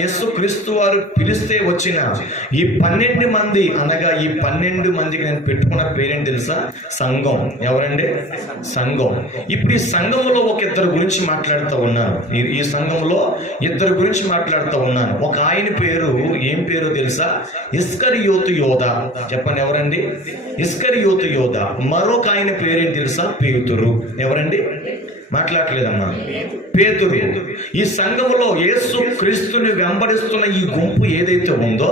యేసుక్రీస్తు వారు పిలిస్తే వచ్చిన ఈ 12 మంది, అనగా ఈ 12 మందికి నేను పెట్టుకున్న పేరేంటి తెలుసా? సంఘం. ఎవరండి? సంఘం. ఇప్పుడు ఈ సంఘంలో ఒక ఇద్దరు గురించి మాట్లాడుతూ ఉన్నాను. ఈ సంఘంలో ఇద్దరు గురించి మాట్లాడుతూ ఉన్నాను. ఒక ఆయన పేరు ఏం పేరు తెలుసా? ఇస్కరియోతు యోధా. చెప్పండి, ఎవరండి? ఇస్కరియోతు యోధా. మరొక ఆయన పేరేంటి తెలుసా? పేతురు. ఎవరండి? మాట్లాడలేదమ్మా. పేతురు. ఈ సంఘములో యేసు క్రీస్తుని వెంబడిస్తున్న ఈ గుంపు ఏదైతే ఉందో,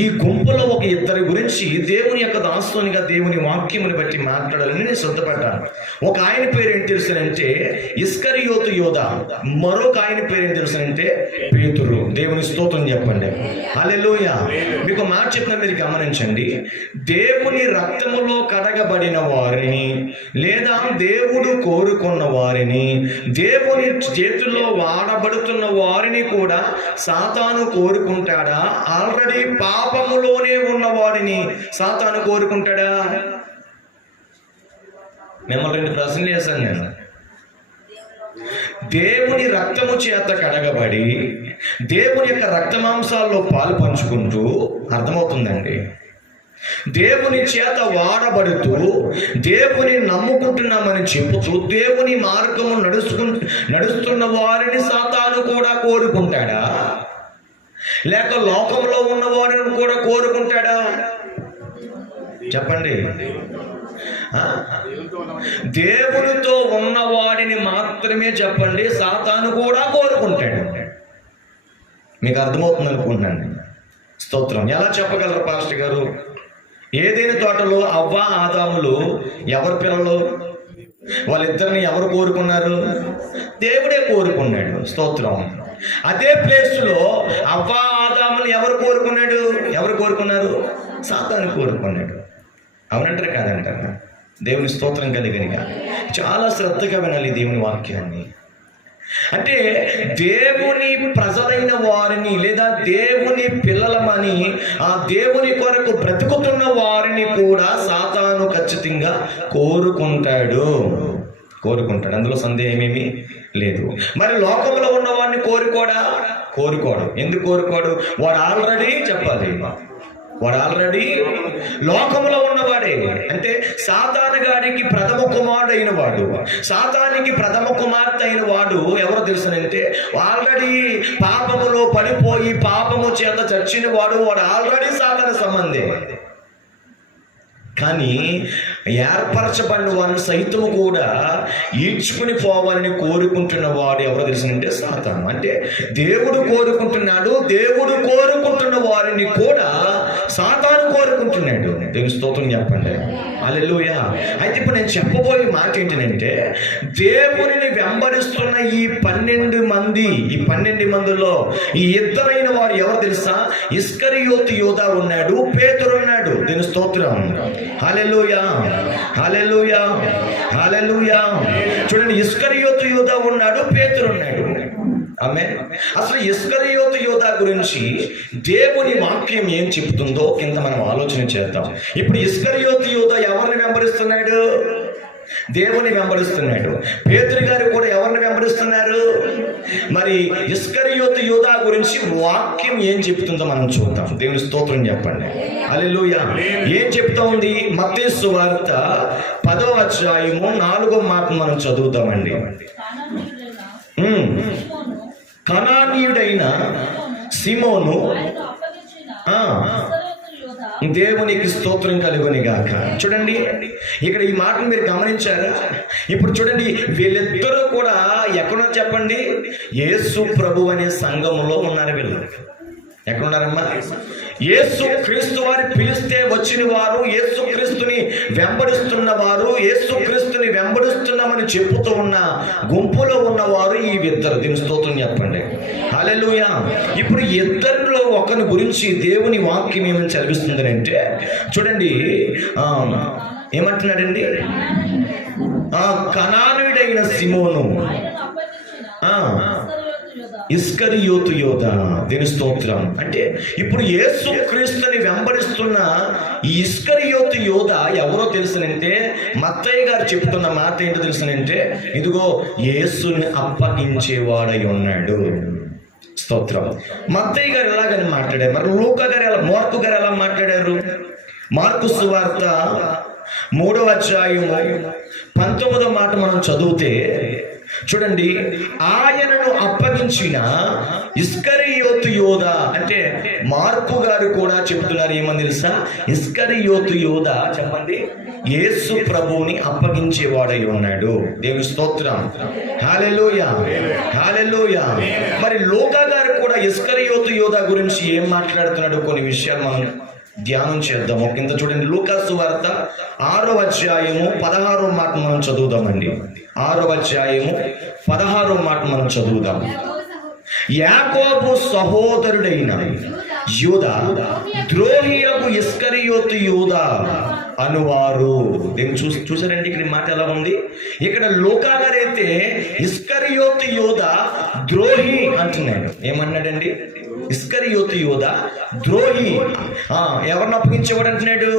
ఈ గుంపులో ఒక ఇద్దరి గురించి దేవుని యొక్క దాసునిగా దేవుని వాక్యముని బట్టి మాట్లాడాలని నేను సిద్ధపడ్డాను. ఒక ఆయన పేరు ఏం తెలుసునంటే ఇస్కరియోతు యోధా. మరొక ఆయన పేరు ఏం తెలుసునంటే పేతురు. దేవుని స్తోత్రం చెప్పండి. హల్లెలూయా. మీకు మాట చెప్పిన మీరు గమనించండి. దేవుని రక్తములో కడగబడిన వారిని, లేదా దేవుడు కోరుకున్న వారిని, దేవుని చేతుల్లో వాడబడుతున్న వారిని కూడా సాతాను కోరుకుంటాడా? ఆల్రెడీ పాపములోనే ఉన్న వారిని సాతాను కోరుకుంటాడా? మిమ్మల్ని 2 ప్రశ్నలు వేశాను నేను. దేవుని రక్తము చేత కడగబడి దేవుని యొక్క రక్తమాంసాల్లో పాలు పంచుకుంటూ, అర్థమవుతుందండి, దేవుని చేత వాడబడుతూ దేవుని నమ్ముకుంటున్నామని చెబుతూ దేవుని మార్గము నడుస్తున్న వారిని సాతాను కూడా కోరుకుంటాడా? లేక లోకంలో ఉన్న వారిని కూడా కోరుకుంటాడా? చెప్పండి. దేవునితో ఉన్నవాడిని మాత్రమే చెప్పండి సాతాను కూడా కోరుకుంటాడు. మీకు అర్థమవుతుంది అనుకుంటున్నాను. స్తోత్రం. ఎలా చెప్పగలరు పాస్టర్ గారు? ఏదైనా తోటలో అవ్వ ఆదాములు ఎవరి పిల్లలు? వాళ్ళిద్దరిని ఎవరు కోరుకున్నారు? దేవుడే కోరుకున్నాడు. స్తోత్రం. అదే ప్లేస్లో అవ్వ ఆదాములు ఎవరు కోరుకున్నాడు? ఎవరు కోరుకున్నారు? సాతాను కోరుకున్నాడు. అవునంటారు కాదంటారా? దేవుని స్తోత్రం కలిగినగా చాలా శ్రద్ధగా వినాలి దేవుని వాక్యాన్ని. అంటే దేవుని ప్రజలైన వారిని, లేదా దేవుని పిల్లలమని ఆ దేవుని కొరకు బ్రతుకుతున్న వారిని కూడా సాతాను ఖచ్చితంగా కోరుకుంటాడు. అందులో సందేహమేమీ లేదు. మరి లోకంలో ఉన్న వాడిని కోరుకోడు. ఎందుకు కోరుకోడు? వాడు ఆల్రెడీ చెప్పాలి, వాడు ఆల్రెడీ లోకంలో ఉన్నవాడే. అంటే సాతాను గారికి ప్రథమ కుమారుడు అయిన వాడు, సాతానికి ప్రథమ కుమార్తె అయిన వాడు ఎవరు తెలుసునంటే ఆల్రెడీ పాపములో పడిపోయి పాపము చేత చచ్చిన వాడు ఆల్రెడీ సాతాను సంబంధే. కానీ ఏర్పరచబడిన వారిని సైతము కూడా ఈడ్చుకుని పోవాలని కోరుకుంటున్న వాడు ఎవరు తెలుసునంటే సాతాను. అంటే దేవుడు కోరుకుంటున్నాడు, దేవుడు కోరుకుంటున్న వారిని కూడా సాతాను కోరుకుంటున్నాడు. దేవుని స్తోత్రం చెప్పండి. హల్లెలూయా. అయితే ఇప్పుడు నేను చెప్పబోయే మాట ఏంటంటే, దేవునిని వెంబడిస్తున్న ఈ 12 మందిలో ఈ ఇద్దరైన వారు ఎవరు తెలుసా? ఇస్కరియోతు యోధా ఉన్నాడు, పేతురు ఉన్నాడు. దేవుని స్తోత్రం. హల్లెలూయా. చూడండి, ఇస్కరియోతు యోధా ఉన్నాడు, పేతురు ఉన్నాడు. ఆమేన్. అసలు ఇస్కరియోతు యోధా గురించి దేవుని వాక్యం ఏం చెబుతుందో కింద మనం ఆలోచన చేద్దాం. ఇప్పుడు ఇస్కరియోతు యోధా ఎవరిని వెంబడిస్తున్నాడు? దేవుని వెంబడిస్తున్నాడు. పేతురు గారు కూడా ఎవరిని వెంబడిస్తున్నారు? మరి ఇస్కరియోతు యోధా గురించి వాక్యం ఏం చెబుతుందో మనం చూద్దాం. దేవుని స్తోత్రం చెప్పండి. హల్లెలూయా. ఏం చెప్తా ఉంది? మత్తయి సువార్త 10వ అధ్యాయము 4వ మాట మనం చదువుతామండి. కనానీయుడైన సిమోను, దేవునికి స్తోత్రం కలుగుని గాక. చూడండి, ఇక్కడ ఈ మాటను మీరు గమనించారా? ఇప్పుడు చూడండి, వీళ్ళిద్దరూ కూడా ఎక్కడున్నారు చెప్పండి? యేసు ప్రభు అనే సంఘములో ఉన్నారు. వీళ్ళు ఎక్కడున్నారమ్మా? యేసు క్రీస్తు వారి పిలిస్తే వచ్చిన వారు, యేసు క్రీస్తుని వెంబడిస్తున్న వారు, యేసు క్రీస్తుని వెంబడిస్తున్నామని చెప్పుతూ ఉన్న గుంపులో ఉన్నవారు ఈ ఇద్దరు. దీని స్తోత్రం చెప్పండి. హల్లెలూయా. ఇప్పుడు ఇద్దరిలో ఒకరి గురించి దేవుని వాక్యం ఏమని చదివిస్తుంది అంటే, చూడండి ఏమంటున్నాడండి? కనానీయుడైన సిమోను, ఇస్కరియోతు యోధా. దీని స్తోత్రం. అంటే ఇప్పుడు యేసు క్రీస్తుని వెంబడిస్తున్న ఈ ఇస్కరియోతు యోధా ఎవరో తెలుసునంటే, మత్తయ్య గారు చెప్తున్న మాట ఏంటో తెలుసునంటే, ఇదిగో యేసుని అప్పగించేవాడై ఉన్నాడు. స్తోత్రం. మత్తయి గారు ఎలాగని మాట్లాడారు, మరి లూకా గారు మార్కు గారు ఎలా మాట్లాడారు? మార్కు సువార్త 3వ అధ్యాయము 19వ మాట మనం చదివితే చూడండి, ఆయనను అప్పగించిన ఇస్కరియోతు యోధ, అంటే మార్కు గారు కూడా చెప్తున్నారు ఏమని తెలుసా? ఇస్కరియోతు యోధ చెప్పండి, యేసు ప్రభువుని అప్పగించేవాడై ఉన్నాడు. దేవుని స్తోత్రం, హల్లెలూయా, హల్లెలూయా. మరి లూకా గారు కూడా ఇస్కరియోతు యోధ గురించి ఏం మాట్లాడుతున్నాడు కొన్ని విషయాలు మనం ధ్యానం చేద్దాం. ఒక కింద చూడండి, లూకా సువార్త 6వ అధ్యాయము 16వ మాట మనం చదువుదామండి. 6వ అధ్యాయము 16వ మాట మనం చదువుదాం. యాకోబు సహోదరుడైన యూదా ద్రోహియగు ఇస్కరియోతు యూదా అనువారు. దీన్ని చూసారండి, ఇక్కడ మాట ఎలా ఉంది? ఇక్కడ లూకా గారైతే ఇస్కరియోతు యూదా ద్రోహి అంటున్నాడు. ఏమన్నాడండి? ఇస్కరియోతు యూదా ద్రోహి. ఎవరిని అప్పగించేవాడు అంటున్నాడు?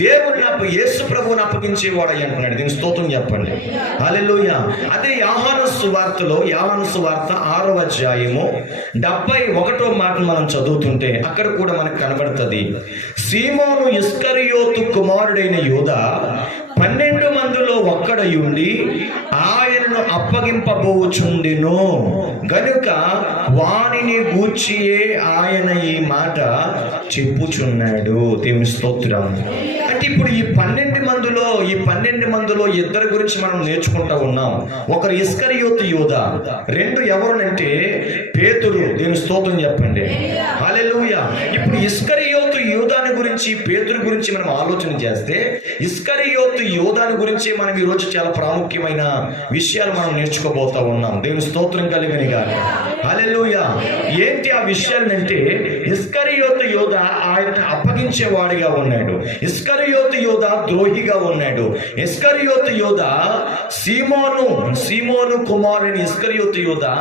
దేవుడిని, యేసు ప్రభువుని అప్పగించేవాడు అంటున్నాడు. దీని స్తోత్రం చెప్పండి, హల్లెలూయా. అదే యోహాను సువార్తలో, యోహాను సువార్త 6వ అధ్యాయము 71వ మాట మనం చదువుతుంటే అక్కడ కూడా మనకు కనబడుతుంది, సీమోను ఇస్కరియోతు కుమారుడైన యూదా 12 మందిలో ఒక్కడై ఉండి ఆయనను అప్పగింపబోచుండెను గనుక వానిని గూర్చియే ఆయన ఈ మాట చెప్పుచున్నాడు. దేవుని స్తోత్రం. అంటే ఇప్పుడు ఈ 12 మందిలో ఇద్దరి గురించి మనం నేర్చుకుంటూ ఉన్నాం. ఒకరు ఇస్కరియోతు యూదా, 2 ఎవరునంటే పేతురు. దేవుని స్తోత్రం చెప్పండి, హల్లెలూయా. ఇప్పుడు ఇస్కరియోతు యూదాని గురించి, పేతురు గురించి మనం ఆలోచన చేస్తే, ఇస్కరియోతు యూదాని గురించి మనం ఈరోజు చాలా ప్రాముఖ్యమైన విషయాలు మనం నేర్చుకోబోతా ఉన్నాం. దేవుని స్తోత్రం కలిగిన గాని, హల్లెలూయా. ఏంటి ఆ విషయాలు అంటే, ఇస్కరియోతు యూదా ఆయన అప్పగించేవాడిగా ఉన్నాడు. ఇస్కరియోతు యూదా ద్రోహిగా ఉన్నాడు. ఇస్కరియోతు యూదా సీమోను కుమారుని ఇస్కరియోతు యూదా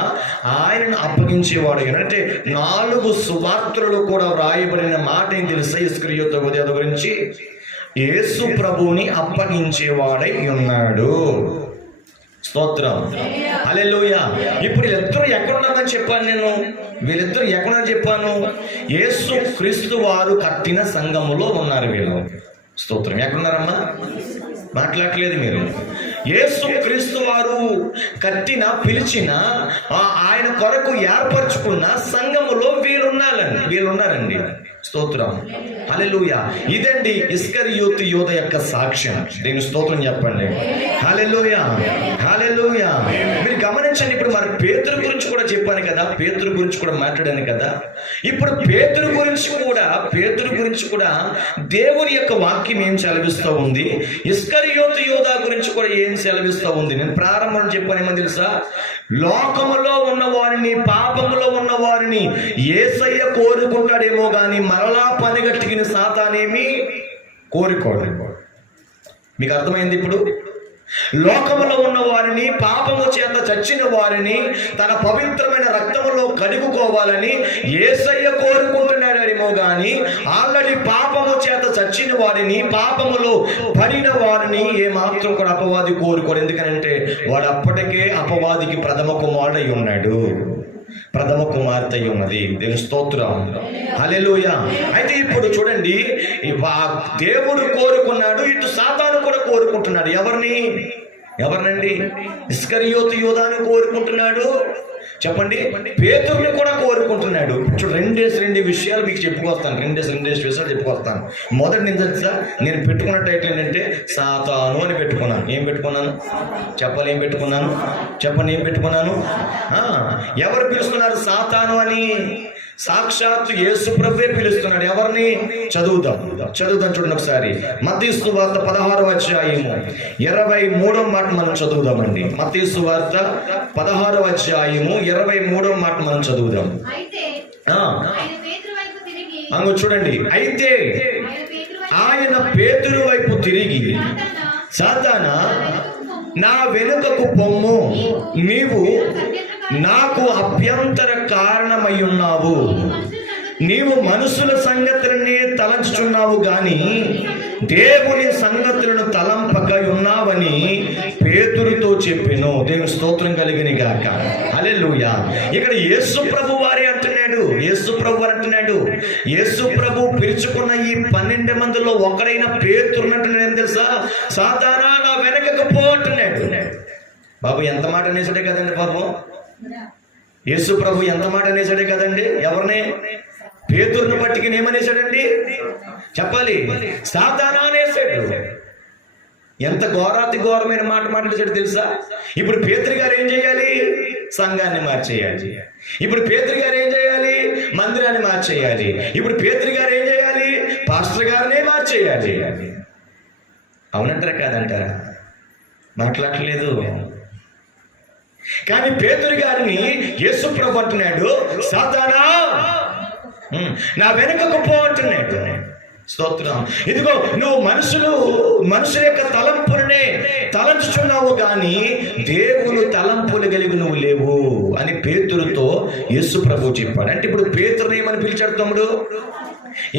ఆయనను అప్పగించేవాడు. అంటే 4 సువార్తలు కూడా వ్రాయబడిన మాట ఏం తెలుసా ఇస్కరియోతు యూదా గురించి? యేసు ప్రభువుని అప్పగించేవాడై ఉన్నాడు. స్తోత్రం, హల్లెలూయా. ఇప్పుడు వీళ్ళిద్దరూ ఎక్కడున్నారని చెప్పాను నేను? వీళ్ళిద్దరూ ఎక్కడున్నారని చెప్పాను? యేసు క్రీస్తు వారు కట్టిన సంఘములో ఉన్నారు వీళ్ళు. స్తోత్రం. ఎక్కడున్నారమ్మా? మాట్లాడలేదు మీరు. యేసు క్రీస్తు వారు కట్టిన, పిలిచిన, ఆయన కొరకు ఏర్పరచుకున్న సంఘములో వీళ్ళున్నారండి. స్తోత్రం, హల్లెలూయా. ఇదండి ఇస్కరియోతు యూద యొక్క సాక్ష్యం. దీని స్తోత్రం చెప్పండి, హల్లెలూయా, హల్లెలూయా. మీరు గమనించండి, ఇప్పుడు మరి పేతురు గురించి కూడా చెప్పాను కదా, పేతురు గురించి కూడా మాట్లాడాను కదా. ఇప్పుడు పేతురు గురించి కూడా దేవుని యొక్క వాక్యం ఏం సెలవిస్తూ ఉంది, ఇస్కరియోతు యూదా గురించి కూడా ఏం సెలవిస్తూ ఉంది. నేను ప్రారంభంలో చెప్పాను ఏమని తెలుసా? లోకములో ఉన్న వారిని, పాపములో ఉన్న వారిని యేసయ్య కోరుకుంటాడేమో గాని మరలా పనిగట్టిన సాతానేమి కోరుకోడు. మీకు అర్థమైంది? ఇప్పుడు లోకములో ఉన్న వారిని, పాపము చేత చచ్చిన వారిని తన పవిత్రమైన రక్తములో కడుగుకోవాలని యేసయ్య కోరుకుంటున్నాడేమో గాని ఆల్రెడీ పాపము చేత చచ్చిన వారిని, పాపములో పడిన వారిని ఏమాత్రం కూడా అపవాది కోరుకోడు. ఎందుకనంటే వాడు అప్పటికే అపవాదికి ప్రథమ కుమారుడై ఉన్నాడు, ప్రథమ కుమార్తె ఉన్నది. దేవుని స్తోత్రం, హల్లెలూయా. అయితే ఇప్పుడు చూడండి, దేవుడు కోరుకున్నాడు, ఇటు సాతాను కూడా కోరుకుంటున్నాడు. ఎవరినండి? ఇస్కరియోతు యూదాను కోరుకుంటున్నాడు. చెప్పండి, పేతురుని కూడా కోరుకుంటున్నాడు. చూడు, 2 విషయాలు మీకు చెప్పుకొస్తాను. 2 విషయాలు చెప్పుకొస్తాను. మొదటి నేను పెట్టుకున్న టైటిల్ ఏంటంటే సాతాను అని పెట్టుకున్నాను. ఏం పెట్టుకున్నాను చెప్పాలి? ఏం పెట్టుకున్నాను? ఎవరు పిలుస్తున్నారు సాతాను అని? సాక్షాత్తు యేసు ప్రభువే పిలుస్తున్నాడు. ఎవరిని? చదువుదాం చూడండి ఒకసారి. మత్తయి సువార్త 16వ అధ్యాయము 23వ మాట మనం చదువుదామండి. మత్తయి సువార్త 16వ అధ్యాయము 23వ మాట మనం చదువుదాం. అంగు చూడండి, అయితే ఆయన పేతురు వైపు తిరిగి, సాతానా, నా వెనుకకు పొమ్ము, నీవు నాకు అభ్యంతర కారణమై ఉన్నావు. నీవు మనుషుల సంగతులని తలంచుచున్నావు గాని దేవుని సంగతులను తలంపక ఉన్నావని పేతురుతో చెప్పెను. దేవుని స్తోత్రం కలిగిన గాక. హల్లెలూయా. ఇక్కడ యేసు ప్రభు వారి అంటున్నాడు, యేసు ప్రభు వారు అంటున్నాడు, యేసు ప్రభు పిలుచుకున్న ఈ 12 మందిలో ఒకడైన పేతురునంటున్నాడు. ఏం తెలుసా? సాతానా నా వెనకకు పో అంటున్నాడు. బాబు ఎంత మాట అనేసాడే కదండి పాపం. యేసు ప్రభు ఎంత మాట అనేసాడే కదండి. ఎవరిని? పేతురుని పట్టుకుని ఏమనేసాడండి? చెప్పాలి. సాతానా అనేసాడు. ఎంత ఘోరాతి ఘోరమైన మాట మాట్లాడాడు తెలుసా? ఇప్పుడు పేతురు గారు ఏం చేయాలి? సంఘాన్ని మార్చేయాలి. ఇప్పుడు పేతురు గారు ఏం చేయాలి? మందిరాన్ని మార్చేయాలి. ఇప్పుడు పేతురు గారు ఏం చేయాలి? పాస్టర్ గారినే మార్చేయాలి. అవునంటారా కాదంటారా? మాట్లాడలేదు. కానీ పేతురు గారిని యేసు ప్రభు అంటున్నాడు, సాతానా నా వెనుకకు పో అంటున్నాడు. స్తోత్రం. ఇదిగో నువ్వు మనుషుల యొక్క తలంపులనే తలంచుచున్నావు కానీ దేవుని తలంపులు కలిగి నువ్వు లేవు అని పేతురుతో యేసు ప్రభు చెప్పాడు. అంటే ఇప్పుడు పేతురుని ఏమని పిలిచాడు తమ్ముడు?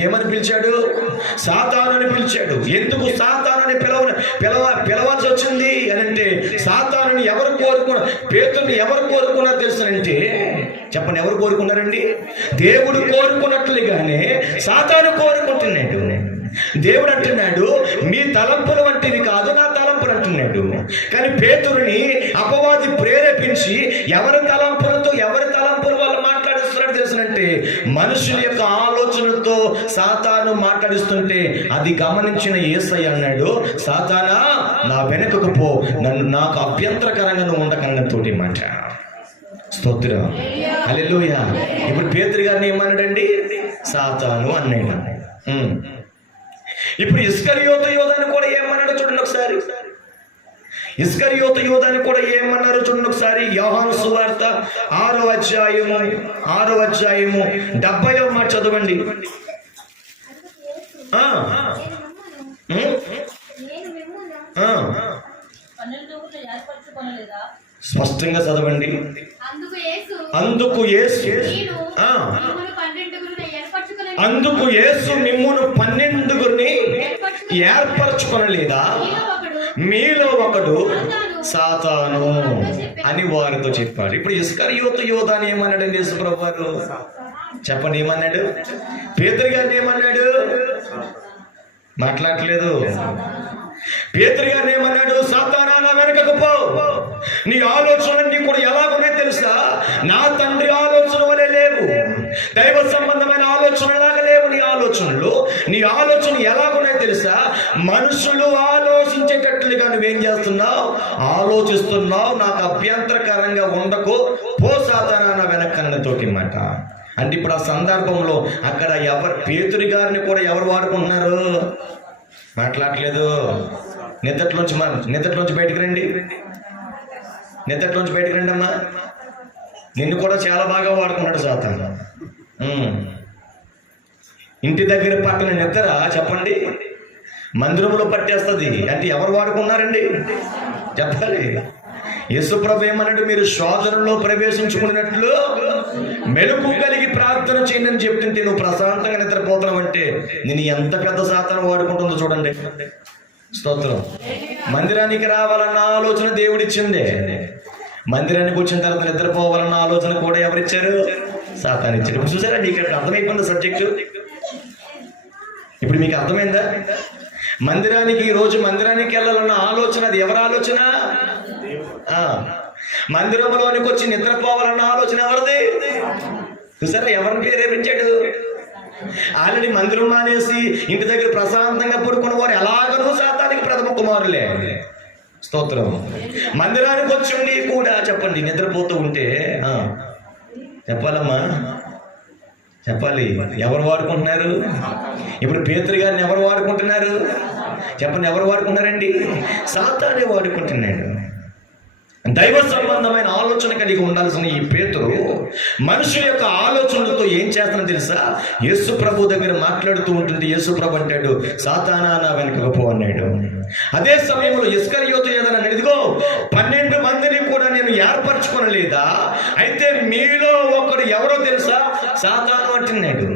ఏమని పిలిచాడు? సాతాను అని పిలిచాడు. ఎందుకు సాతానని పిలవాల్సి వచ్చింది అని అంటే, సాతానుని ఎవరు కోరుకున్నారు? పేతురుని ఎవరు కోరుకున్నారు తెలుసునంటే, చెప్పండి, ఎవరు కోరుకున్నారండి? దేవుడు కోరుకున్నట్లుగానే సాతాను కోరుకుంటున్నాడు. దేవుడు అంటున్నాడు, మీ తలంపులు వంటివి కాదు నా తలంపులు అంటున్నాడు. కానీ పేతురుని అపవాది ప్రేరేపించి ఎవరి తలంపుల వల్ల మాట్లాడిస్తున్నాడు తెలుసునంటే, మనుషుల యొక్క ఆలోచనతో సాతాను మాట్లాడిస్తుంటే అది గమనించిన యేసయ్య అన్నాడు, సాతానా నా వెనుకకు పో, నాకు అభ్యంతరకరంగా నువ్వు ఉండకన్నతోటి మాట. స్తోత్రం. హల్లెలూయా. ఇప్పుడు పేతురు గారిని ఏమన్నాడండి? సాతాను అన్నాడు. ఇప్పుడు ఇస్కరియోతు యోధాని కూడా ఏమన్నాడు చూడండి ఒకసారి. ఇస్కరియోతు యోధాని కూడా ఏమన్నారు చూడండి ఒకసారి. యోహాను సువార్త 6వ అధ్యాయము 70వ మాట చదవండి. స్పష్టంగా చదవండి. అందుకు యేసు మిమ్మును 12 ఏర్పరచుకొనలేదా? మీలో ఒకడు సాతాను అని వారితో చెప్పాడు. ఇప్పుడు ఇస్కరియోతు యోధాని ఏమన్నాడండి యేసు ప్రభువు వారు? చెప్పండి, ఏమన్నాడు? పేతురు గారిని ఏమన్నాడు? మాట్లాడలేదు. పేతురు గారిని ఏమన్నాడు? సాతానా నా వెనకకు పో, నీ ఆలోచనలన్నీ కూడా ఎలాగున్నాయి తెలుసా? నా తండ్రి ఆలోచన వలె లేవు, దైవ సంబంధమైన ఆలోచనలాగా లేవు నీ ఆలోచనలు. నీ ఆలోచన ఎలాగున్నాయి తెలుసా? మనుషులు ఆలోచించేటట్లుగా నువ్వేం చేస్తున్నావు? ఆలోచిస్తున్నావు. నాకు అభ్యంతరకరంగా ఉండకు, పో సాతానా నా వెనకన్నతోటి మాట. అంటే ఇప్పుడు ఆ సందర్భంలో అక్కడ పేతురు గారిని కూడా ఎవరు వాడుకుంటున్నారు? మాట్లాడలేదు. నిద్రలోంచి బయటకు రండి. నిద్రలోంచి బయటకు రండి అమ్మా. నిన్ను కూడా చాలా బాగా వాడుకున్నాడు సాతాను. ఇంటి దగ్గర పట్టిన నిద్ర చెప్పండి మందిరంలో పట్టేస్తుంది. అంటే ఎవరు వాడుకున్నారండి? చెప్పాలి. యేసుప్రభు ఏమన్నాడు? మీరు శోధనలో ప్రవేశించుకున్నట్లు మెలకు కలిగి ప్రార్థన చేయండి అని చెప్తుంటే నువ్వు ప్రశాంతంగా నిద్రపోతున్నావు అంటే నేను ఎంత పెద్ద సాతాను వాడుకుంటుందో చూడండి. స్తోత్రం. మందిరానికి రావాలన్న ఆలోచన దేవుడిచ్చిందే. మందిరానికి వచ్చిన తర్వాత నిద్రపోవాలన్న ఆలోచన కూడా ఎవరిచ్చారు? సాతాను ఇచ్చారు. ఇప్పుడు చూసారా, మీకు అర్థమైపోయింది సబ్జెక్టు. ఇప్పుడు మీకు అర్థమైందా? మందిరానికి వెళ్ళాలన్న ఆలోచన అది ఎవరి ఆలోచన? మందిరంలోనికి వచ్చి నిద్రపోవాలన్న ఆలోచన ఎవరిది? చూసారా, ఎవరిని ప్రేరేపించాడు? ఆల్రెడీ మందిరం మానేసి ఇంటి దగ్గర ప్రశాంతంగా పడుకున్న వారు ఎలాగనూ సాతానికి ప్రథమ కుమారులే. స్తోత్రం. మందిరానికి వచ్చి కూడా చెప్పండి నిద్రపోతూ ఉంటే చెప్పాలమ్మా, చెప్పాలి. ఎవరు వాడుకుంటున్నారు? ఇప్పుడు పేతురు గారిని ఎవరు వాడుకుంటున్నారు? చెప్పండి, ఎవరు వాడుకుంటున్నారండి? సాతానే వాడుకుంటున్నాడు. దైవ సంబంధమైన ఆలోచన కలిగి ఉండాల్సిన ఈ పేతురు మనుషుల యొక్క ఆలోచనలతో ఏం చేస్తానో తెలుసా? యేసు ప్రభు దగ్గర మాట్లాడుతూ ఉంటుంటే యేసు ప్రభు అంటాడు, సాతానా నా వెనకకు పో అన్నాడు. అదే సమయంలో ఇస్కరియోతు యోధా ఇదిగో 12 మందిని కూడా నేను ఏర్పరచుకొనలేదా? అయితే మీలో ఒకడు ఎవరో తెలుసా? సాతాను అంటున్నాడు.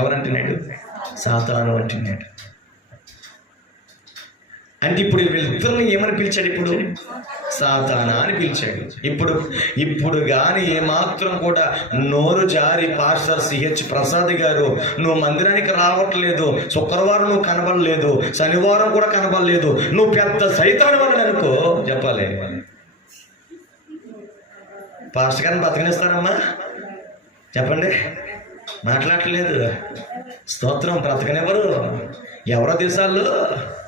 ఎవరంటున్నాడు? సాతాను అంటున్నాడు. అంటే ఇప్పుడు వీళ్ళిద్దరిని ఏమని పిలిచాడు? ఇప్పుడు సాతానా అని పిలిచాడు. ఇప్పుడు కానీ ఏమాత్రం కూడా నోరు జారి పాస్టర్ సిహెచ్ ప్రసాద్ గారు నువ్వు మందిరానికి రావట్లేదు, శుక్రవారం నువ్వు కనబడలేదు, శనివారం కూడా కనబడలేదు, నువ్వు పెద్ద సైతాను అని అనుకో, చెప్పాలి. పాస్టర్ గారిని బతకనిస్తారమ్మా? చెప్పండి. మాట్లాడట్లేదు. స్తోత్రం. బ్రతకనివ్వరు. ఎవరో దేశాల్లో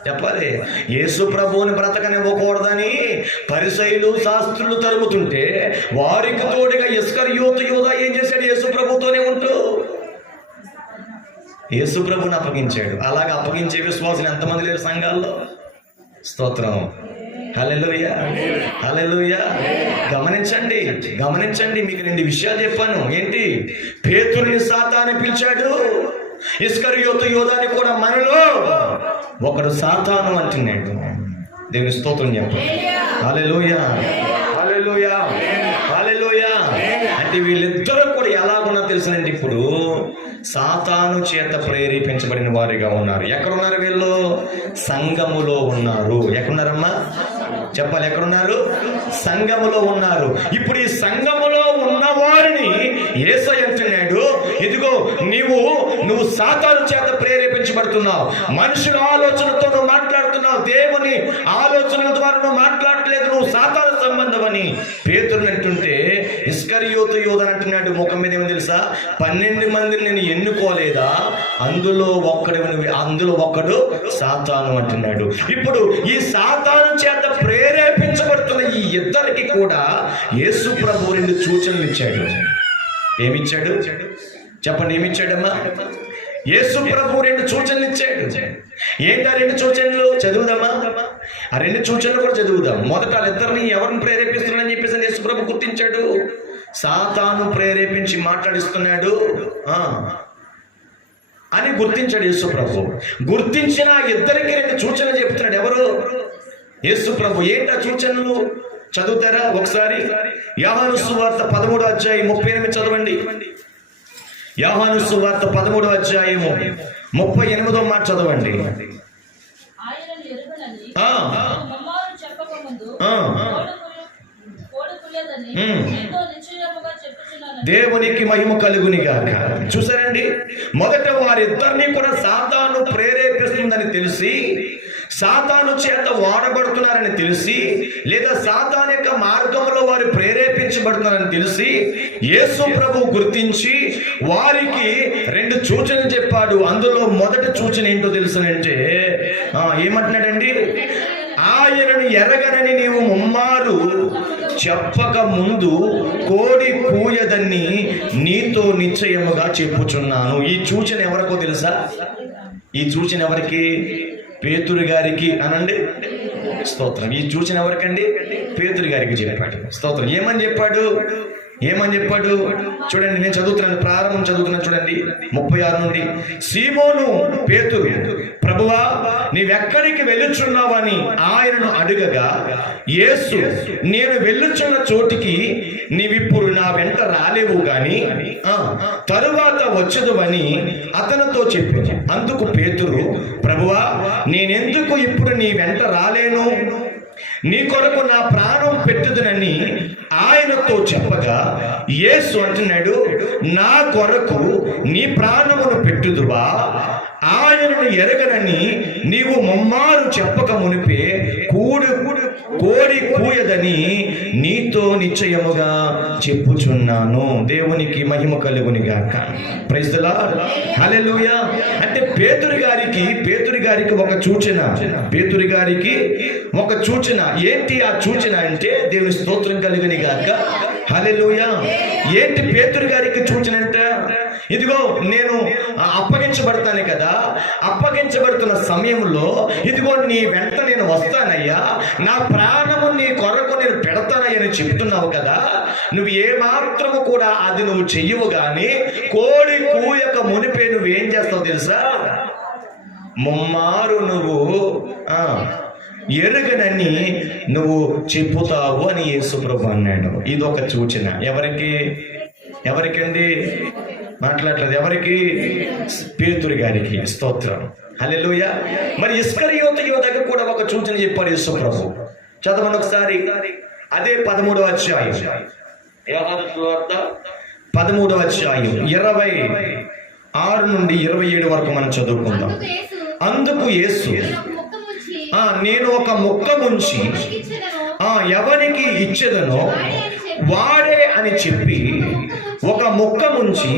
చెప్పాలి. యేసు ప్రభువుని బ్రతకనివ్వకూడదని పరిసయ్యులు శాస్త్రులు తరుముతుంటే వారికి తోడుగా ఇస్కరియోతు యూదా ఏం చేశాడు? యేసు ప్రభుతోనే ఉంటూ యేసు ప్రభుని అప్పగించాడు. అలాగే అప్పగించే విశ్వాసులు ఎంతమంది లేరు సంఘాల్లో? స్తోత్రం. హల్లెలూయా, హల్లెలూయా. గమనించండి. మీకు 2 విషయాలు చెప్పాను. ఏంటి? పేతురుని సాతాను పిలిచాడు, ఇస్కరియోతు యూదాని కూడా మనలో ఒకడు సాతాను అంటున్నాడు. దేవుని స్తోత్రం చెప్పండి. హల్లెలూయా, హల్లెలూయా, హల్లెలూయా. అంటే వీళ్ళిద్దరూ కూడా ఎలాగున్నారో తెలుసునండి. ఇప్పుడు సాతాను చేత ప్రేరేపించబడిన వారిగా ఉన్నారు. ఎక్కడున్నారు వీళ్ళు? సంఘములో ఉన్నారు. ఎక్కడున్నారమ్మా? చెప్పాలి. ఎక్కడున్నారు? సంఘములో ఉన్నారు. ఇప్పుడు ఈ సంఘములో ఉన్న వారిని యేసయ్య అంటున్నాడు, ఇదిగో నువ్వు సాతాను చేత ప్రేరేపించబడుతున్నావు. మనుషుల ఆలోచనతో నువ్వు మాట్లాడుతున్నావు, దేవుని ఆలోచనల ద్వారా నువ్వు మాట్లాడట్లేదు, నువ్వు సాతాను సంబంధం అని పేతురుని అంటుంటే ఇస్కరియోతు యూదా అంటున్నాడు. ముఖం మీద ఏమో తెలుసా? 12 మందిని నేను ఎన్నుకోలేదా? అందులో ఒక్కడు సాతాను అంటున్నాడు. ఇప్పుడు ఈ సాతాను చేత ప్రేరేపించబడుతున్న ఈ ఇద్దరికి కూడా యేసు ప్రభువు 2 సూచనలు ఇచ్చాడు. ఏమిచ్చాడు? చెప్పండి. ఏమిచ్చాడమ్మా? యేసు ప్రభువు 2 సూచనలు ఇచ్చాడు. ఏంటి ఆ 2 సూచనలు? చదువుదామా? ఆ 2 సూచనలు కూడా చదువుదాం. మొదట వాళ్ళిద్దరిని ఎవరిని ప్రేరేపిస్తున్నాడని చెప్పేసి యేసు ప్రభు గుర్తించాడు. సాతాను ప్రేరేపించి మాట్లాడిస్తున్నాడు అని గుర్తించాడు యేసు ప్రభు. గుర్తించిన ఇద్దరికి 2 సూచనలు చెప్తున్నాడు. ఎవరు? యేసు ప్రభు. ఏంటి ఆ సూచనలు? చదువుతారా ఒకసారి? యోహాను సువార్త 13వ అధ్యాయం 38 చదవండి. యోహాను సువార్త 13వ అధ్యాయము 38వ మాట చదవండి. దేవునికి మహిమ కలుగునిగాక. చూసారండి, మొదట వారిద్దరినీ కూడా సాతాను ప్రేరేపిస్తుందని తెలిసి, సాతాను చేత వాడబడుతున్నారని తెలిసి, లేదా సాతాను యొక్క మార్గంలో వారు ప్రేరేపించబడుతున్నారని తెలిసి యేసు ప్రభు గుర్తించి వారికి 2 సూచనలు చెప్పాడు. అందులో మొదటి సూచన ఏంటో తెలుసునంటే ఏమంటున్నాడండి? ఆయనను ఎరగనని నీవు ముమ్మారు చెప్పక ముందు కోడి కూయదని నీతో నిశ్చయముగా చెప్పుచున్నాను. ఈ సూచన ఎవరికో తెలుసా? ఈ సూచన ఎవరికి? పేతురు గారికి అనండి. స్తోత్రం. ఈ సూచన ఎవరికండి? పేతురు గారికి చెప్పాడు. స్తోత్రం. ఏమని చెప్పాడు? చూడండి, నేను చదువుతున్నాను, ప్రారంభం చదువుతున్నాను చూడండి 36 నుండి. సీమోను పేతురు, ప్రభువా నీవెక్కడికి వెళ్ళుచున్నావని ఆయనను అడుగగా, యేసు నేను వెళ్ళుచున్న చోటికి నీవిప్పుడు నా వెంట రాలేవు గాని తరువాత వచ్చదువని అతనితో చెప్పింది. అందుకు పేతురు, ప్రభువా నేనెందుకు ఇప్పుడు నీ వెంట రాలేను? నీ కొరకు నా ప్రాణం పెట్టుదునని ఆయనతో చెప్పగా యేసు అంటున్నాడు, నా కొరకు నీ ప్రాణమును పెట్టుదువా? ఆయనను ఎరగనని నీవు ముమ్మారు చెప్పక మునిపే కోడి కూయదని నీతో నిశ్చయముగా చెప్పుచున్నాను. దేవునికి మహిమ కలుగునిగాక. Praise the lord. హల్లెలూయా. అంటే పేతురు గారికి ఒక సూచన. పేతురు గారికి ఒక సూచన. ఏంటి ఆ సూచన అంటే? దేవుని స్తోత్రం కలుగునిగాక. హల్లెలూయా. ఏంటి పేతురు గారికి సూచన అంటే? ఇదిగో నేను అప్పగించబడతాను కదా, అప్పగించబడుతున్న సమయంలో ఇదిగో నీ వెంట నేను వస్తానయ్యా, నా ప్రాణము నీ కొరకు నేను పెడతానని చెప్తున్నావు కదా, నువ్వు ఏమాత్రము కూడా అది నువ్వు చెయ్యవు గాని కోడి కూయక మునిపే నువ్వేం చేస్తావు తెలుసా? ముమ్మారు నువ్వు ఎరుగనని నువ్వు చెప్పుతావు అని యేసు ప్రభు అన్నాడు. ఇదొక సూచన. ఎవరికండి? మాట్లాడలేదు. ఎవరికి? పేతురు గారికి. స్తోత్రం, హల్లెలూయా. మరి ఇస్కరియోతు యోధకు కూడా ఒక సూచన చెప్పాడు యేసు ప్రభు. చదవండి ఒకసారి. అదే 13వ అధ్యాయం, యోహాను సువార్త 13వ అధ్యాయం 26 నుండి 27 వరకు మనం చదువుకుందాం. అందుకు యేసు, నేను ఒక ముక్క ముంచి ఎవరికి ఇచ్చేదనో వాడే అని చెప్పి ఒక ముక్క ముంచి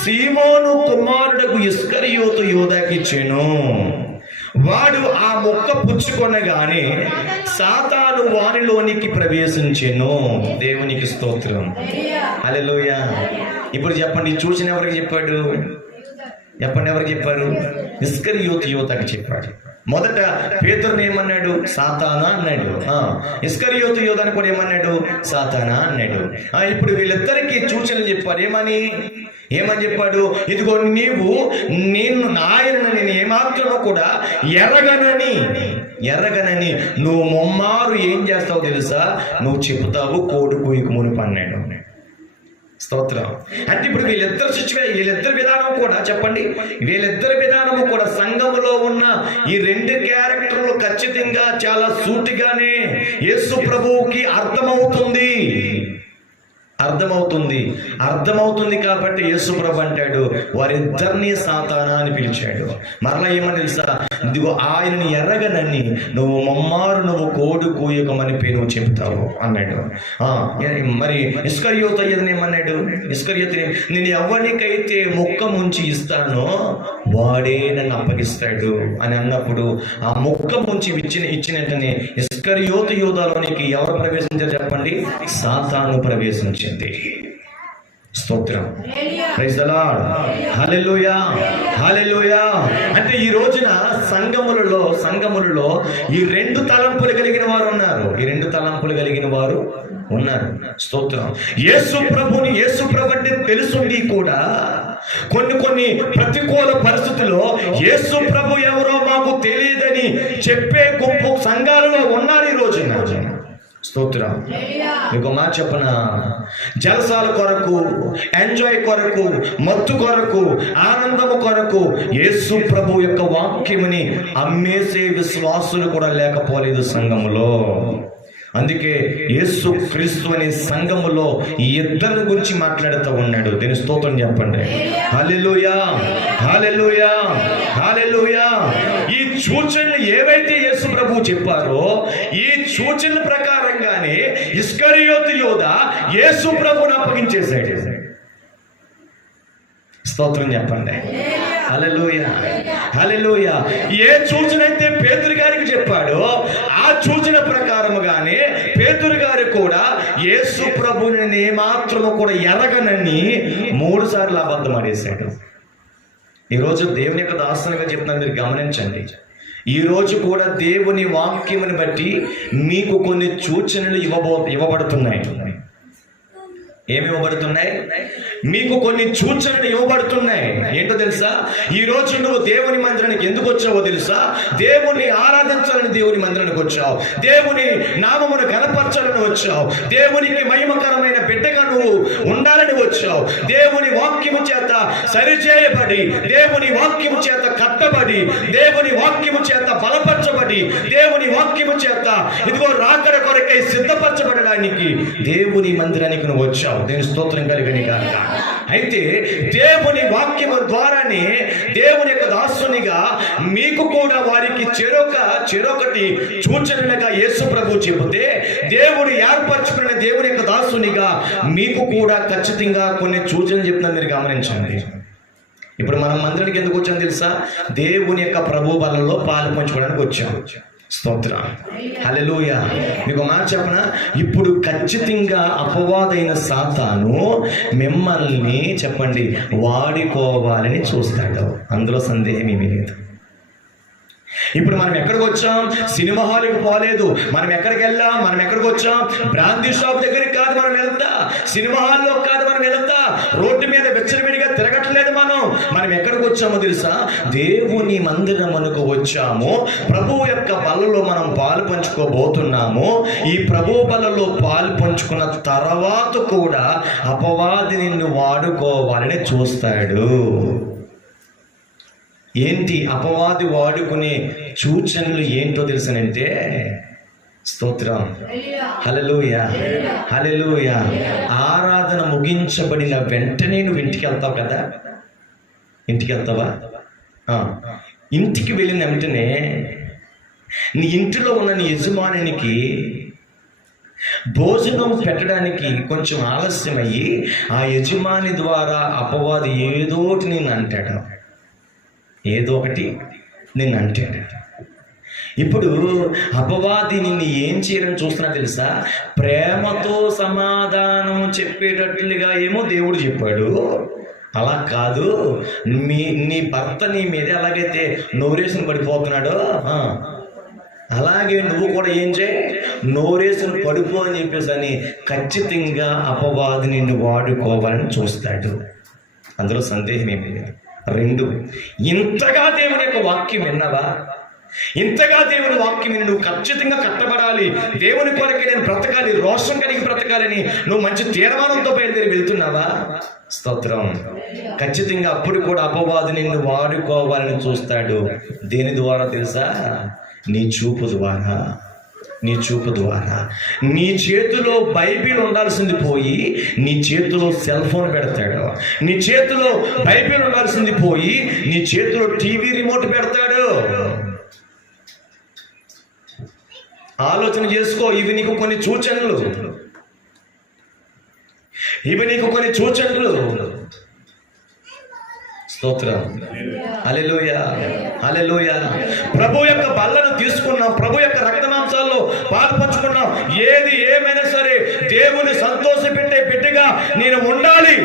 సీమోను కుమారుడకు ఇస్కరియోతు యోధాకి ఇచ్చెను. వాడు ఆ ముక్క పుచ్చుకొనగానే సాతాను వానిలోనికి ప్రవేశించెను. దేవునికి స్తోత్రం, హల్లెలూయా. ఇప్పుడు చెప్పండి, చూసిన ఎవరికి చెప్పాడు? చెప్పండి, ఎవరికి చెప్పారు? ఇస్కరియోతు యోధాకి చెప్పాడు. మొదట పేతురుని ఏమన్నాడు? సాతానా అన్నాడు. ఇస్కరియోతు యోధాని కూడా ఏమన్నాడు? సాతానా అన్నాడు. ఇప్పుడు వీళ్ళిద్దరికి సూచనలు చెప్పారు. ఏమని చెప్పాడు? ఇదిగో నేను ఏమాత్రమో కూడా ఎరగనని నువ్వు ముమ్మారు ఏం చేస్తావు తెలుసా? నువ్వు చెబుతావు కోడి కూయకు మునుపు అన్నాడు. స్తోత్రం. అంటే ఇప్పుడు వీళ్ళిద్దరి విధానం కూడా చెప్పండి, వీళ్ళిద్దరి విధానము కూడా సంఘములో ఉన్న ఈ 2 క్యారెక్టర్లు ఖచ్చితంగా చాలా సూటిగానే యేసు ప్రభువుకి అర్థమవుతుంది కాబట్టి యేసు ప్రభు అంటాడు వారిద్దరిని సాతానా అని పిలిచాడు. మరలా ఏమని తెలుసా? ఇదిగో ఆయనని ఎరగనని నువ్వు కోడి కూయకమని నువ్వు చెబుతావు అన్నాడు. మరి ఇస్కరియోతు ఏమన్నాడు? ఇస్కరియోతుని, నేను ఎవరికైతే ముక్క ముంచి ఇస్తానో వాడే నన్ను అప్పగిస్తాడు అని అన్నప్పుడు ఆ ముక్క ముంచి ఇచ్చిన వెంటనే ఇస్కరియోతు యోధాలోనికి ఎవరు ప్రవేశించారు చెప్పండి? సాతాను ప్రవేశించింది. స్తోత్రం, ప్రైజ్ ది లార్డ్, హల్లెలూయా, హల్లెలూయా. అంటే ఈ రోజున సంఘములలో ఈ 2 తలంపులు కలిగిన వారు ఉన్నారు. స్తోత్రం. యేసు ప్రభు అంటే తెలుసుండి కూడా కొన్ని ప్రతికూల పరిస్థితుల్లో యేసు ప్రభు ఎవరో మాకు తెలియదని చెప్పే గుంపు సంఘాలలో ఉన్నారు ఈ రోజున. స్తోత్రం. మీకు మాట చెప్పన, జలసాల కొరకు, ఎంజాయ్ కొరకు, మత్తు కొరకు, ఆనందము కొరకు యేసు ప్రభు యొక్క వాక్యముని అమ్మేసే విశ్వాసులు కూడా లేకపోలేదు సంఘములో. అందుకే యేసు క్రీస్తు అనే సంఘములో ఈ ఇద్దరి గురించి మాట్లాడుతూ ఉన్నాడు. దీని స్తోత్రం చెప్పండి. హల్లెలూయా, హల్లెలూయా, హల్లెలూయా. ఈ సూచనలు ఏవైతే యేసు ప్రభు చెప్పారో ఈ సూచనల ప్రకారంగానే ఇస్కరియోతు యోధా యేసు ప్రభువును అప్పగించేశాడు. స్తోత్రం చెప్పండి. హల్లెలూయా, హల్లెలూయా. ఏ సూచన అయితే పేతురు గారికి చెప్పాడో ఆ సూచన ప్రకారముగానే పేతురు గారు కూడా యేసు ప్రభువుని ఏమాత్రము కూడా ఎరగనని 3 సార్లు అబద్ధం ఆడేశాడు. ఈరోజు దేవుని యొక్క దాసునిగా చెప్తున్నాను, మీరు గమనించండి. ఈ రోజు కూడా దేవుని వాక్యముని బట్టి మీకు కొన్ని సూచనలు ఇవ్వబడుతున్నాయి. ఏమి ఇవ్వబడుతున్నాయి? మీకు కొన్ని సూచనలు ఇవ్వబడుతున్నాయి. ఏంటో తెలుసా? ఈ రోజు నువ్వు దేవుని మందిరానికి ఎందుకు వచ్చావో తెలుసా? దేవుని ఆరాధించాలని దేవుని మందిరానికి వచ్చావు. దేవుని నామమును గణపరచాలని వచ్చావు. దేవునికి మహిమకరమైన బిడ్డగా నువ్వు ఉండాలని వచ్చావు. దేవుని వాక్యము చేత సరిచేయబడి, దేవుని వాక్యము చేత కట్టబడి, దేవుని వాక్యము చేత బలపరచబడి, దేవుని వాక్యము చేత ఇదిగో రాకడ కొరకై సిద్ధపరచబడడానికి దేవుని మందిరానికి నువ్వు వచ్చావు. దేవుని స్తోత్రం కలిగిన గాక. అయితే దేవుని వాక్యము ద్వారానే దేవుని యొక్క దాసునిగా మీకు కూడా వారికి చెరొకటి సూచనలుగా యేసు ప్రభు చెబితే దేవుడు ఏర్పరచుకున్న దేవుని యొక్క దాసునిగా మీకు కూడా ఖచ్చితంగా కొన్ని సూచనలు చెప్తున్నా, మీరు గమనించండి. ఇప్పుడు మనం మందిరానికి ఎందుకు వచ్చాం తెలుసా? దేవుని యొక్క ప్రభు బలంలో పాలు పంచుకోవడానికి వచ్చాం. స్తోత్రం, హల్లెలూయా. మీకు మాట చెప్పనా? ఇప్పుడు ఖచ్చితంగా అపవాదైన సాతాను మిమ్మల్ని చెప్పండి వాడుకోవాలని చూస్తాడు. అందులో సందేహం ఏమీ లేదు. ఇప్పుడు మనం ఎక్కడికి వచ్చాం? సినిమా హాల్కి పోలేదు. మనం ఎక్కడికి వెళ్ళాం? మనం ఎక్కడికి వచ్చాం? బ్రాందీ షాప్ దగ్గరికి కాదు మనం వెళ్తా, సినిమా హాల్లో కాదు మనం వెళ్తా, రోడ్డు మీద వెచ్చలవిడిగా తిరగట్లేదు. మనం మనం ఎక్కడికి వచ్చామో తెలుసా? దేవుని మందిరమునకు వచ్చాము. ప్రభువు యొక్క బలలో మనం పాలు పంచుకోబోతున్నాము. ఈ ప్రభు బలలో పాలు పంచుకున్న తర్వాత కూడా అపవాది నిన్ను వాడుకోవాలని చూస్తాడు. ఏంటి అపవాది వాడుకునే సూచనలు ఏంటో తెలుసనంటే, స్తోత్రం, హల్లెలూయా, హల్లెలూయా. ఆరాధన ముగించబడిన వెంటనే నువ్వు ఇంటికి వెళ్తావు కదా, ఇంటికి వెళ్తావా? ఇంటికి వెళ్ళిన వెంటనే నీ ఇంటిలో ఉన్న నీ యజమానికి భోజనం పెట్టడానికి కొంచెం ఆలస్యమయ్యి ఆ యజమాని ద్వారా అపవాది ఏదో ఒకటి నిన్ను అంటాడు, ఏదో ఒకటి నిన్ను అంటాడు. ఇప్పుడు అపవాది నిన్ను ఏం చేయాలని చూస్తున్నా తెలుసా? ప్రేమతో సమాధానం చెప్పేటట్లుగా ఏమో దేవుడు చెప్పాడు, అలా కాదు. నీ భర్త నీ మీద ఎలాగైతే నోరేసుని పడిపోతున్నాడో అలాగే నువ్వు కూడా ఏం చేయి, నోరేసుని పడిపో అని చెప్పేసి అని ఖచ్చితంగా అపవాది నిన్ను వాడుకోవాలని చూస్తాడు. అందులో సందేహం ఏమి లేదు. 2, ఇంతగా దేవుని యొక్క వాక్యం విన్నావా? ఇంతగా దేవుని వాక్యం విని నువ్వు ఖచ్చితంగా కట్టబడాలి, దేవుని కొరకే నేను బ్రతకాలి, రోషం కలిగి బ్రతకాలని నువ్వు మంచి తీర్మానంతో బయలుదేరి వెళ్తున్నావా? స్తోత్రం. ఖచ్చితంగా అప్పుడు కూడా అపవాది నిన్ను వాడుకోవాలని చూస్తాడు. దేని ద్వారా తెలుసా? నీ చూపు ద్వారా. నీ చూపు ద్వారా. నీ చేతిలో బైబిల్ ఉండాల్సింది పోయి నీ చేతిలో సెల్ ఫోన్ పెడతాడు. నీ చేతిలో బైబిల్ ఉండాల్సింది పోయి నీ చేతిలో టీవీ రిమోట్ పెడతాడు. ఆలోచన చేసుకో. ఇవి నీకు కొన్ని సూచనలు, ఇవి నీకు కొన్ని సూచనలు. స్తోత్రం, హల్లెలూయా, హల్లెలూయా. ప్రభు యొక్క బల్లను తీసుకున్నాం, ప్రభు యొక్క రక్తమాంసాల్లో పాలు పంచుకున్నాం. ఏది ఏమైనా సరే దేవుని సంతోషపెట్టే బిడ్డగా నేను ఉండాలి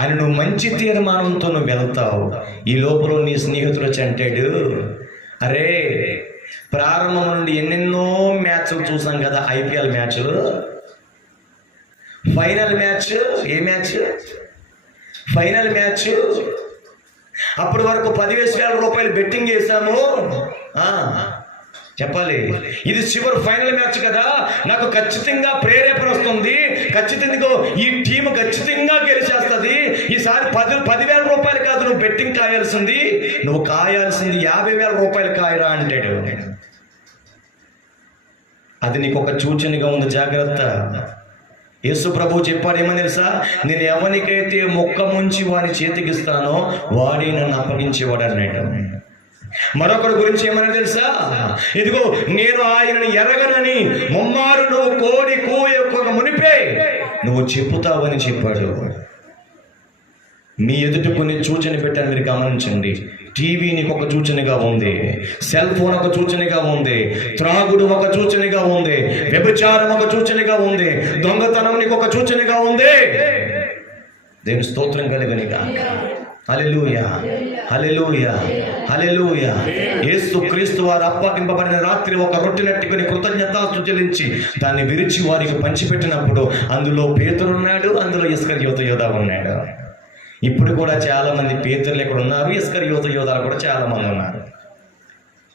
అని నువ్వు మంచి తీర్మానంతో నువ్వు వెళ్తావు. ఈ లోపల నీ స్నేహితుడు వచ్చి అంటాడు, అరే ప్రారంభం నుండి ఎన్నెన్నో మ్యాచ్లు చూసాం కదా, ఐపీఎల్ మ్యాచ్లు, ఫైనల్ మ్యాచ్, ఏ మ్యాచ్? Final match. అప్పటి వరకు 10,000 రూపాయలు బెట్టింగ్ చేశాము. చెప్పాలి, ఇది చివరి ఫైనల్ మ్యాచ్ కదా, నాకు ఖచ్చితంగా ప్రేరేపణ వస్తుంది, ఖచ్చితంగా ఈ టీం ఖచ్చితంగా గెలిచేస్తుంది, ఈసారి 10,000 రూపాయలు కాదు నువ్వు బెట్టింగ్ కాయాల్సింది, నువ్వు కాయాల్సింది 50,000 రూపాయలు కాయరా అంటాడు. అది నీకు ఒక సూచనగా ఉంది, జాగ్రత్త. యేసు ప్రభు చెప్పాడు ఏమని తెలుసా? నేను ఎవరికైతే మొక్క ముంచి వాని చేతికిస్తానో వాడి నన్ను అప్పగించేవాడు అన్నాడు. మరొకరి గురించి ఏమని తెలుసా? ఇదిగో నేను ఆయనను ఎరగనని ముమ్మారు నువ్వు కోడి కూయొక్క మునిపే నువ్వు చెప్పుతావని చెప్పాడు. మీ ఎదుట కొన్ని సూచన పెట్టాను, మీరు గమనించండి. టీవీ నీకు ఒక సూచనగా ఉంది, సెల్ ఫోన్ ఒక సూచనగా ఉంది, త్రాగుడు ఒక సూచనగా ఉంది, వ్యభిచారం ఒక సూచనగా ఉంది, దొంగతనం నీకు ఒక సూచనగా ఉంది. దేవుని స్తోత్రం కలుగునిగా. హల్లెలూయా, హల్లెలూయా, హల్లెలూయా. యేసు క్రీస్తు వారు అప్పగింపబడిన రాత్రి ఒక రొట్టెనట్టుకుని కృతజ్ఞతాస్తుతులు చెల్లించి దాన్ని విరిచి వారికి పంచిపెట్టినప్పుడు అందులో పేతురు ఉన్నాడు, అందులో ఇస్కరియోతు యోధా ఉన్నాడు. ఇప్పుడు కూడా చాలా మంది పేతురులు ఇక్కడ ఉన్నారు, ఇస్కరియోతు యోధాలు కూడా చాలా మంది ఉన్నారు.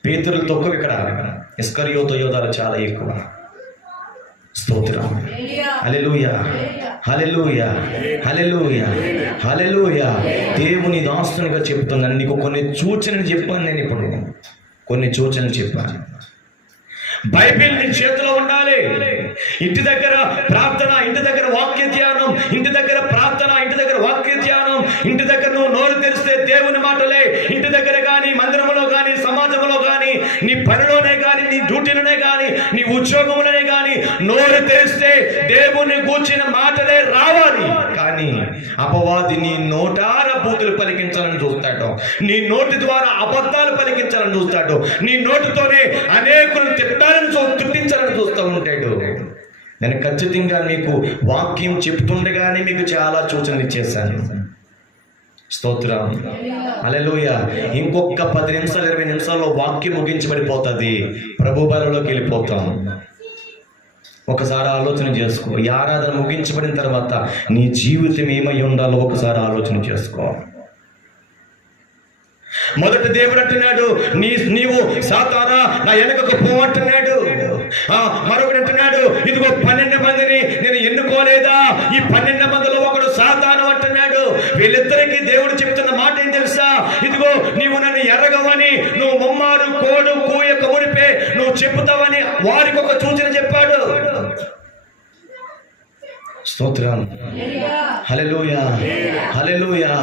పేతురులు తక్కువ, ఇక్కడ ఇస్కరియోతు యోధాలు చాలా ఎక్కువ. స్తోత్రం, హల్లెలూయా, హల్లెలూయా, హల్లెలూయా, హల్లెలూయా. దేవుని దాస్తునిగా చెప్తున్నాను, నీకు కొన్ని సూచనలు చెప్పాను. నేను ఇప్పుడు కొన్ని సూచనలు చెప్పాను. బైబిల్ నీ చేతిలో ఉండాలి. ఇంటి దగ్గర ప్రార్థన, ఇంటి దగ్గర వాక్య ధ్యానం, ఇంటి దగ్గర ప్రార్థన, ఇంటి దగ్గర వాక్య ధ్యానం, ఇంటి దగ్గర నువ్వు నోరు తెరిస్తే దేవుని మాటలే. ఇంటి దగ్గర కానీ, మందిరంలో కానీ, సమాజంలో కానీ, నీ పనిలోనే కానీ, నీ డ్యూటీలోనే కానీ, నీ ఉద్యోగంలోనే కానీ నోరు తెరిస్తే దేవుని కూర్చిన మాటలే రావాలి. కానీ అపవాది నీ నోటార బూతులు పలికించాలని చూస్తాడు, నీ నోటి ద్వారా అబద్ధాలు పలికించాలని చూస్తాడు, నీ నోటితోనే అనేకులను తిట్టించాలని చూస్తూ ఉంటాడు. నేను ఖచ్చితంగా మీకు వాక్యం చెప్తుండగానే మీకు చాలా సూచనలు ఇచ్చేసాను. స్తోత్రం, హల్లెలూయా. ఇంకొక 10 నిమిషాలు 20 నిమిషాల్లో వాక్యం ముగించబడిపోతుంది, ప్రభు బలలోకి వెళ్ళిపోతాం. ఒకసారి ఆలోచన చేసుకో. ఈ ఆరాధన ముగించబడిన తర్వాత నీ జీవితం ఏమై ఉండాలో ఒకసారి ఆలోచన చేసుకో. మొదటి దేవుడు అంటున్నాడు, నీవు సాతానా నా వెనకకు పో అంటున్నాడు. మరొకటి అంటున్నాడు, ఇదిగో 12 మందిని నేను ఎన్నుకోలేదా, ఈ 12 మందిలో ఒకడు సాతాను అంటున్నాడు. వీళ్ళిద్దరికీ దేవుడు చెప్తున్న మాట ఏం తెలుసా? ఇదిగో నీవు నన్ను ఎరగవని, నువ్వు ముమ్మారు కోడు కూయక మునిపే నువ్వు చెప్పుతావని వారికి ఒక సూచన చెప్పాడు. స్తోత్రం. హల్లెలూయా, హల్లెలూయా,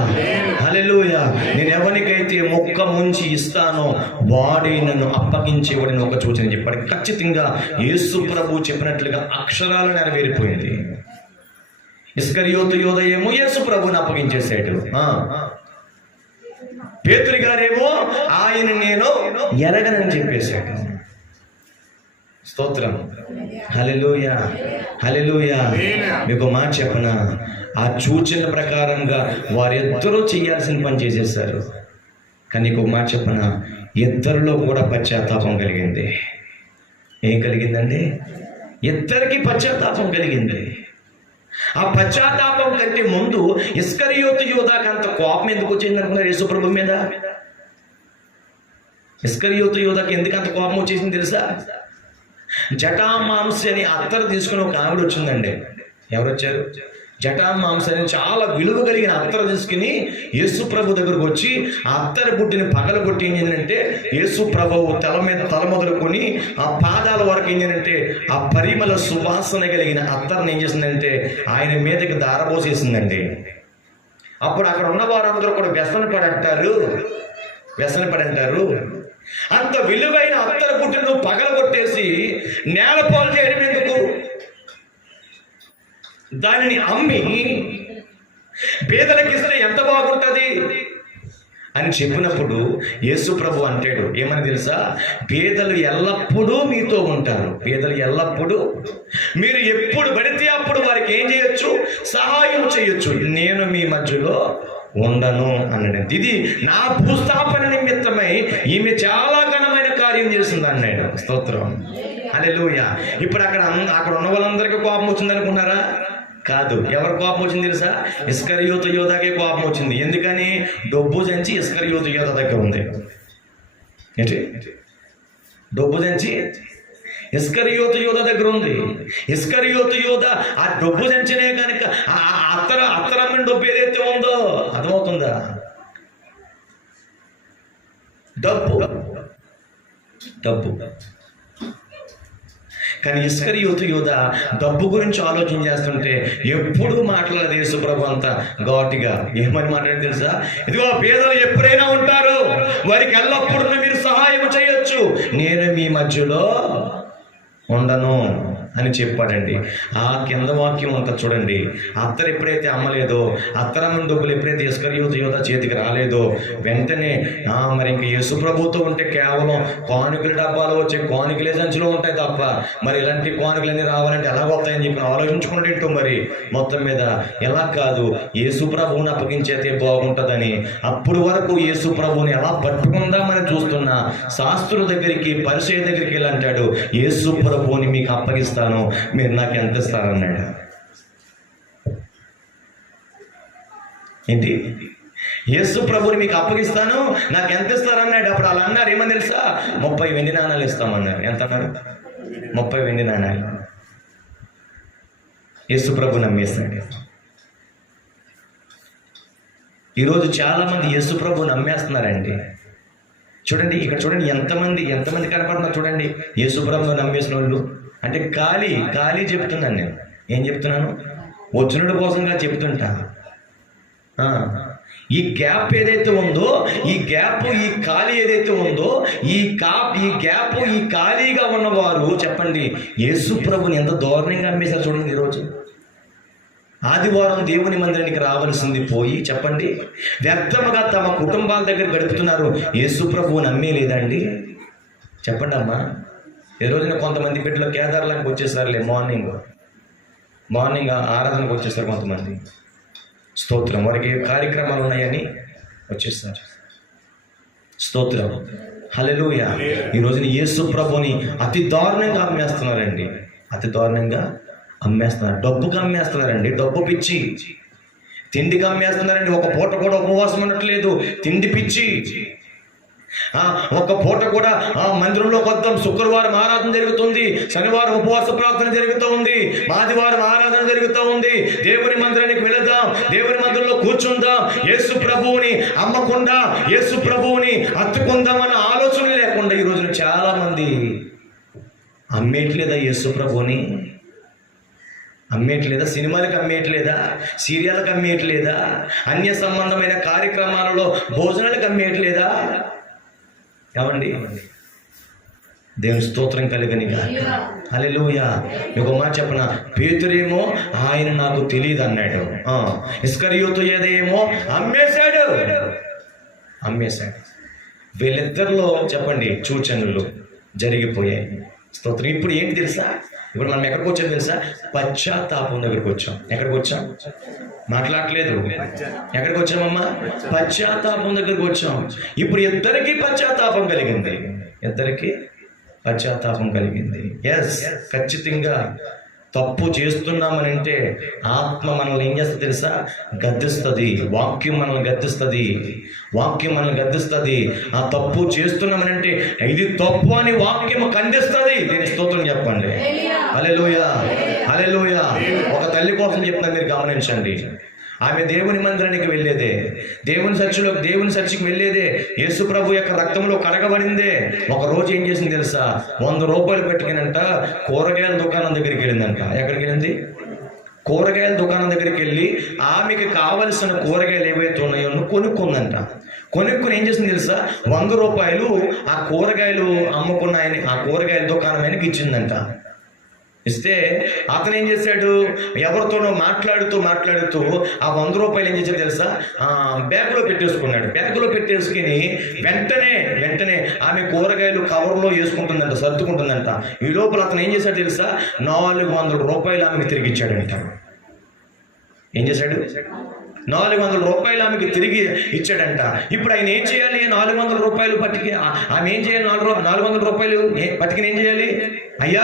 హల్లెలూయా. నేను ఎవరికైతే మొక్క ముంచి ఇస్తానో వాడే నన్ను అప్పగించేవాడని ఒక సూచన చెప్పాడు. ఖచ్చితంగా యేసు ప్రభు చెప్పినట్లుగా అక్షరాలు నెరవేరిపోయింది. ఇస్కరియోతు యోధ ఏమో యేసు ప్రభుని అప్పగించేశాడు. పేతురు గారేమో ఆయన నేను ఎరగనని చెప్పేశాడు. స్తోత్రం. హల్లెలూయా, హల్లెలూయా. మీకు మాట చెప్పనా, ఆ సూచన ప్రకారంగా వారిద్దరూ చేయాల్సిన పని చేసేసారు. కానీ నీకు మాట చెప్పనా, ఇద్దరిలో కూడా పశ్చాత్తాపం కలిగింది. ఏం కలిగిందండి? ఇద్దరికి పశ్చాత్తాపం కలిగింది. ఆ పశ్చాత్తాపం కంటే ముందు ఇస్కరియోతు యోధాకి అంత కోపం ఎందుకు వచ్చింది అనుకున్నారు యేసు ప్రభు మీద? ఇస్కరియోతు యోధాకి ఎందుకు అంత కోపం వచ్చేసింది తెలుసా? జటామాంస అని అత్తరు తీసుకుని ఒక ఆవిడ వచ్చిందండి. ఎవరు వచ్చారు? జటామాంస అని చాలా విలువ కలిగిన అత్తరు తీసుకుని యేసు ప్రభు దగ్గరకు వచ్చి ఆ అత్తరి బుడ్డిని పగలగొట్టి ఏం చేసిందంటే, యేసు ప్రభువు తల మీద తల మొదలుకొని ఆ పాదాల వరకు ఏం చేసిందంటే ఆ పరిమళ సువాసన కలిగిన అత్తర్ని ఏం చేసిందంటే ఆయన మీదకి దారబోసేసిందండి. అప్పుడు అక్కడ ఉన్న వారందరూ కూడా వ్యసన పడంటారు. అంత విలువైన అత్తరు బుడ్డిని పగలగొట్టేసి నేలపాలు చేయడం ఎందుకు? దానిని అమ్మి పేదలకిస్తే ఎంత బాగుంటుంది అని చెప్పినప్పుడు యేసు ప్రభు అంటాడు, ఏమని తెలుసా? పేదలు ఎల్లప్పుడూ మీతో ఉంటారు. పేదలు ఎల్లప్పుడూ, మీరు ఎప్పుడు పడితే అప్పుడు వారికి ఏం చేయొచ్చు? సహాయం చేయొచ్చు. నేను మీ మధ్యలో ఉండను అన్నాడు. ఇది నా భూస్థాపన నిమిత్తమై ఈమె చాలా ఘనమైన కార్యం చేస్తుంది అన్నాడు. స్తోత్రం. హల్లెలూయా. ఇప్పుడు అక్కడ ఉన్న వాళ్ళందరికీ కోపం వచ్చింది అనుకున్నారా? కాదు. ఎవరు కోపం వచ్చింది తెలుసా? ఇస్కరియోతు యోధాకే కోపం వచ్చింది. ఎందుకని? డబ్బు దంచి ఇస్కరియోతు యోధ దగ్గర ఉంది. ఏంటి? డబ్బు దంచి ఇస్కరియోతు యోధ దగ్గర ఉంది. ఇస్కరియోతు యోధ ఆ డబ్బు దంచినే కనుక అత్తరమ్మిన డబ్బు ఏదైతే ఉందో అర్థమవుతుందా? డబ్బు. కానీ ఇస్కరియోతు యోధ డబ్బు గురించి ఆలోచన చేస్తుంటే ఎప్పుడు మాట్లాడలేదు యేసు ప్రభు అంతా ఘాటుగా. ఏమని మాట్లాడేది తెలుసా? ఇదిగో పేదలు ఎప్పుడైనా ఉంటారు, వారికి ఎల్లప్పుడూ మీరు సహాయం చేయొచ్చు, నేను మీ మధ్యలో ఉండను అని చెప్పాడండి. ఆ కింద వాక్యం అంతా చూడండి. అత్తరు ఎప్పుడైతే అమ్మలేదో, అత్తరమ్మ డబ్బులు ఎప్పుడైతే ఇస్కరియోతు యోధ చేతికి రాలేదో వెంటనే మరి ఇంక యేసు ప్రభుతో ఉంటే కేవలం కానుకల డబ్బాలు వచ్చే కానుకలే సంచిలో ఉంటాయి తప్ప మరి ఇలాంటి కానుకలన్నీ రావాలంటే ఎలా వస్తాయని చెప్పి ఆలోచించుకుంటూ మరి మొత్తం మీద ఎలా కాదు, యేసు ప్రభువుని అప్పగించేతే బాగుంటుందని అప్పుడు వరకు యేసు ప్రభువుని ఎలా పట్టుకుందామని చూస్తున్న శాస్త్రుల దగ్గరికి, పరిసయ్యుల దగ్గరికి వెళ్ళి అంటాడు, యేసు ప్రభువుని మీకు అప్పగిస్తాను, మీరు నాకు ఎంత ఇస్తారన్నాడు. ఏంటి? యేసు ప్రభుని మీకు అప్పగిస్తాను, నాకు ఎంత ఇస్తారన్నాడు. అప్పుడు అలా అన్నారు. ఏమని తెలుసా? 30 వెండి నాణాలు ఇస్తామన్నారు. ఎంత అన్నారు? 30 వెండి నాణాలు. యేసు ప్రభు నమ్మేస్తాడు. ఈరోజు చాలా మంది యేసు ప్రభు నమ్మేస్తున్నారండి. చూడండి, ఇక్కడ చూడండి ఎంతమంది కనపడుతున్నారు చూడండి. యేసు ప్రభుని నమ్మేసిన వాళ్ళు అంటే ఖాళీ చెప్తున్నాను. నేను ఏం చెప్తున్నాను? వచ్చినడు కోసంగా చెప్తుంటా. ఈ గ్యాప్ ఏదైతే ఉందో, ఈ ఖాళీ ఏదైతే ఉందో, ఈ ఖాళీగా ఉన్నవారు చెప్పండి యేసు ప్రభుని ఎంత దారుణంగా అమ్మేశారు చూడండి. ఈరోజు ఆదివారం దేవుని మందిరానికి రావాల్సింది పోయి చెప్పండి వ్యర్థముగా తమ కుటుంబాల దగ్గర గడుపుతున్నారు. యేసు ప్రభువుని నమ్మేలేదండి? చెప్పండి అమ్మా. ఈ రోజున కొంతమంది బిడ్డలు కేదార్లకు వచ్చేసారులే, మార్నింగ్ ఆరాధనకు వచ్చేసారు కొంతమంది. స్తోత్రం. వారికి కార్యక్రమాలు ఉన్నాయని వచ్చేస్తారు. స్తోత్రం. హల్లెలూయా. ఈ రోజున యేసు ప్రభుని అతి దారుణంగా అమ్మేస్తున్నారండి. అతి దారుణంగా అమ్మేస్తున్నారు. డబ్బుకి అమ్మేస్తున్నారండి. డబ్బు పిచ్చి. తిండికి అమ్మేస్తున్నారండి. ఒక పూట కూడా ఉపవాసం ఉండట్లేదు, తిండి పిచ్చి. ఒక్క పూట కూడా మందిరంలోకి వద్దాం. శుక్రవారం ఆరాధన జరుగుతుంది, శనివారం ఉపవాస ప్రార్థన జరుగుతూ ఉంది, ఆదివారం ఆరాధన జరుగుతూ ఉంది. దేవుని మందిరానికి వెళదాం, దేవుని మందిరంలో కూర్చుందాం. యేసు ప్రభువుని అమ్మకుండా యేసు ప్రభువుని హత్తుకుందాం అన్న ఆలోచన లేకుండా ఈ రోజున చాలా మంది అమ్మేయట్లేదా? యేసు ప్రభువుని అమ్మేయట్లేదా? సినిమాలకు అమ్మేయట్లేదా? సీరియల్కి అమ్మేయట్లేదా? అన్య సంబంధమైన కార్యక్రమాలలో భోజనాలకు అమ్మేయట్లేదా? ఏమండి? దేవుని స్తోత్రం కలుగని గాక. హల్లెలూయా. మీకు ఒక మాట చెప్పనా, పేతురేమో ఆయన నాకు తెలియదు అన్నాడు. ఇస్కరియోతు ఏదేమో అమ్మేశాడు. వీళ్ళిద్దరిలో చెప్పండి సూచనలు జరిగిపోయాయి. స్తోత్రం. ఇప్పుడు ఏంటి తెలుసా? ఇప్పుడు మనం ఎక్కడికి వచ్చాం తెలుసా? పశ్చాత్తాపం దగ్గరికి వచ్చాం. ఎక్కడికి వచ్చాం? మాట్లాడలేదు. ఎక్కడికి వచ్చామమ్మా? పశ్చాత్తాపం దగ్గరికి వచ్చాం. ఇప్పుడు ఇద్దరికి పశ్చాత్తాపం కలిగింది. ఎస్, ఖచ్చితంగా తప్పు చేస్తున్నామని అంటే ఆత్మ మనల్ని ఏం చేస్తుంది తెలుసా? గద్దిస్తుంది. వాక్యం మనల్ని గద్దిస్తుంది. ఆ తప్పు చేస్తున్నామని అంటే ఇది తప్పు అని వాక్యం ఖండిస్తుంది. దీని స్తోత్రం చెప్పండి. హల్లెలూయా. ఒక తల్లి కోసం చెప్తున్నా, మీరు గమనించండి. ఆమె దేవుని మందిరానికి వెళ్ళేదే, దేవుని చర్చికి వెళ్ళేదే, యేసు ప్రభు యొక్క రక్తంలో కడగబడిందే. ఒక రోజు ఏం చేసింది తెలుసా? 100 రూపాయలు పెట్టుకునంట కూరగాయల దుకాణం దగ్గరికి వెళ్ళిందంట. ఎక్కడికి వెళ్ళింది? కూరగాయల దుకాణం దగ్గరికి వెళ్ళి ఆమెకి కావలసిన కూరగాయలు ఏవైతే ఉన్నాయో కొనుక్కుందంట. కొనుక్కుని ఏం చేసింది తెలుసా? 100 రూపాయలు ఆ కూరగాయలు అమ్ముకున్న ఆ కూరగాయల దుకాణం ఆయనకి ఇచ్చిందంట. ఇస్తే అతను ఏం చేశాడు? ఎవరితోనో మాట్లాడుతూ ఆ 100 రూపాయలు ఏం చేశాడు తెలుసా? బ్యాగ్లో పెట్టేసుకున్నాడు. బ్యాగ్లో పెట్టేసుకుని వెంటనే ఆమె కూరగాయలు కవర్లో వేసుకుంటుందంట, సర్దుకుంటుందంట. ఈ లోపల అతను ఏం చేశాడు తెలుసా? 400 రూపాయలు ఆమెకి తిరిగి ఇచ్చాడంట. ఏం చేశాడు? 400 రూపాయలు ఆమెకి తిరిగి ఇచ్చాడంట. ఇప్పుడు ఆయన ఏం చేయాలి? 400 రూపాయలు పట్టుకి ఆమె ఏం చేయాలి? 400 రూపాయలు పట్టుకుని ఏం చేయాలి? అయ్యా,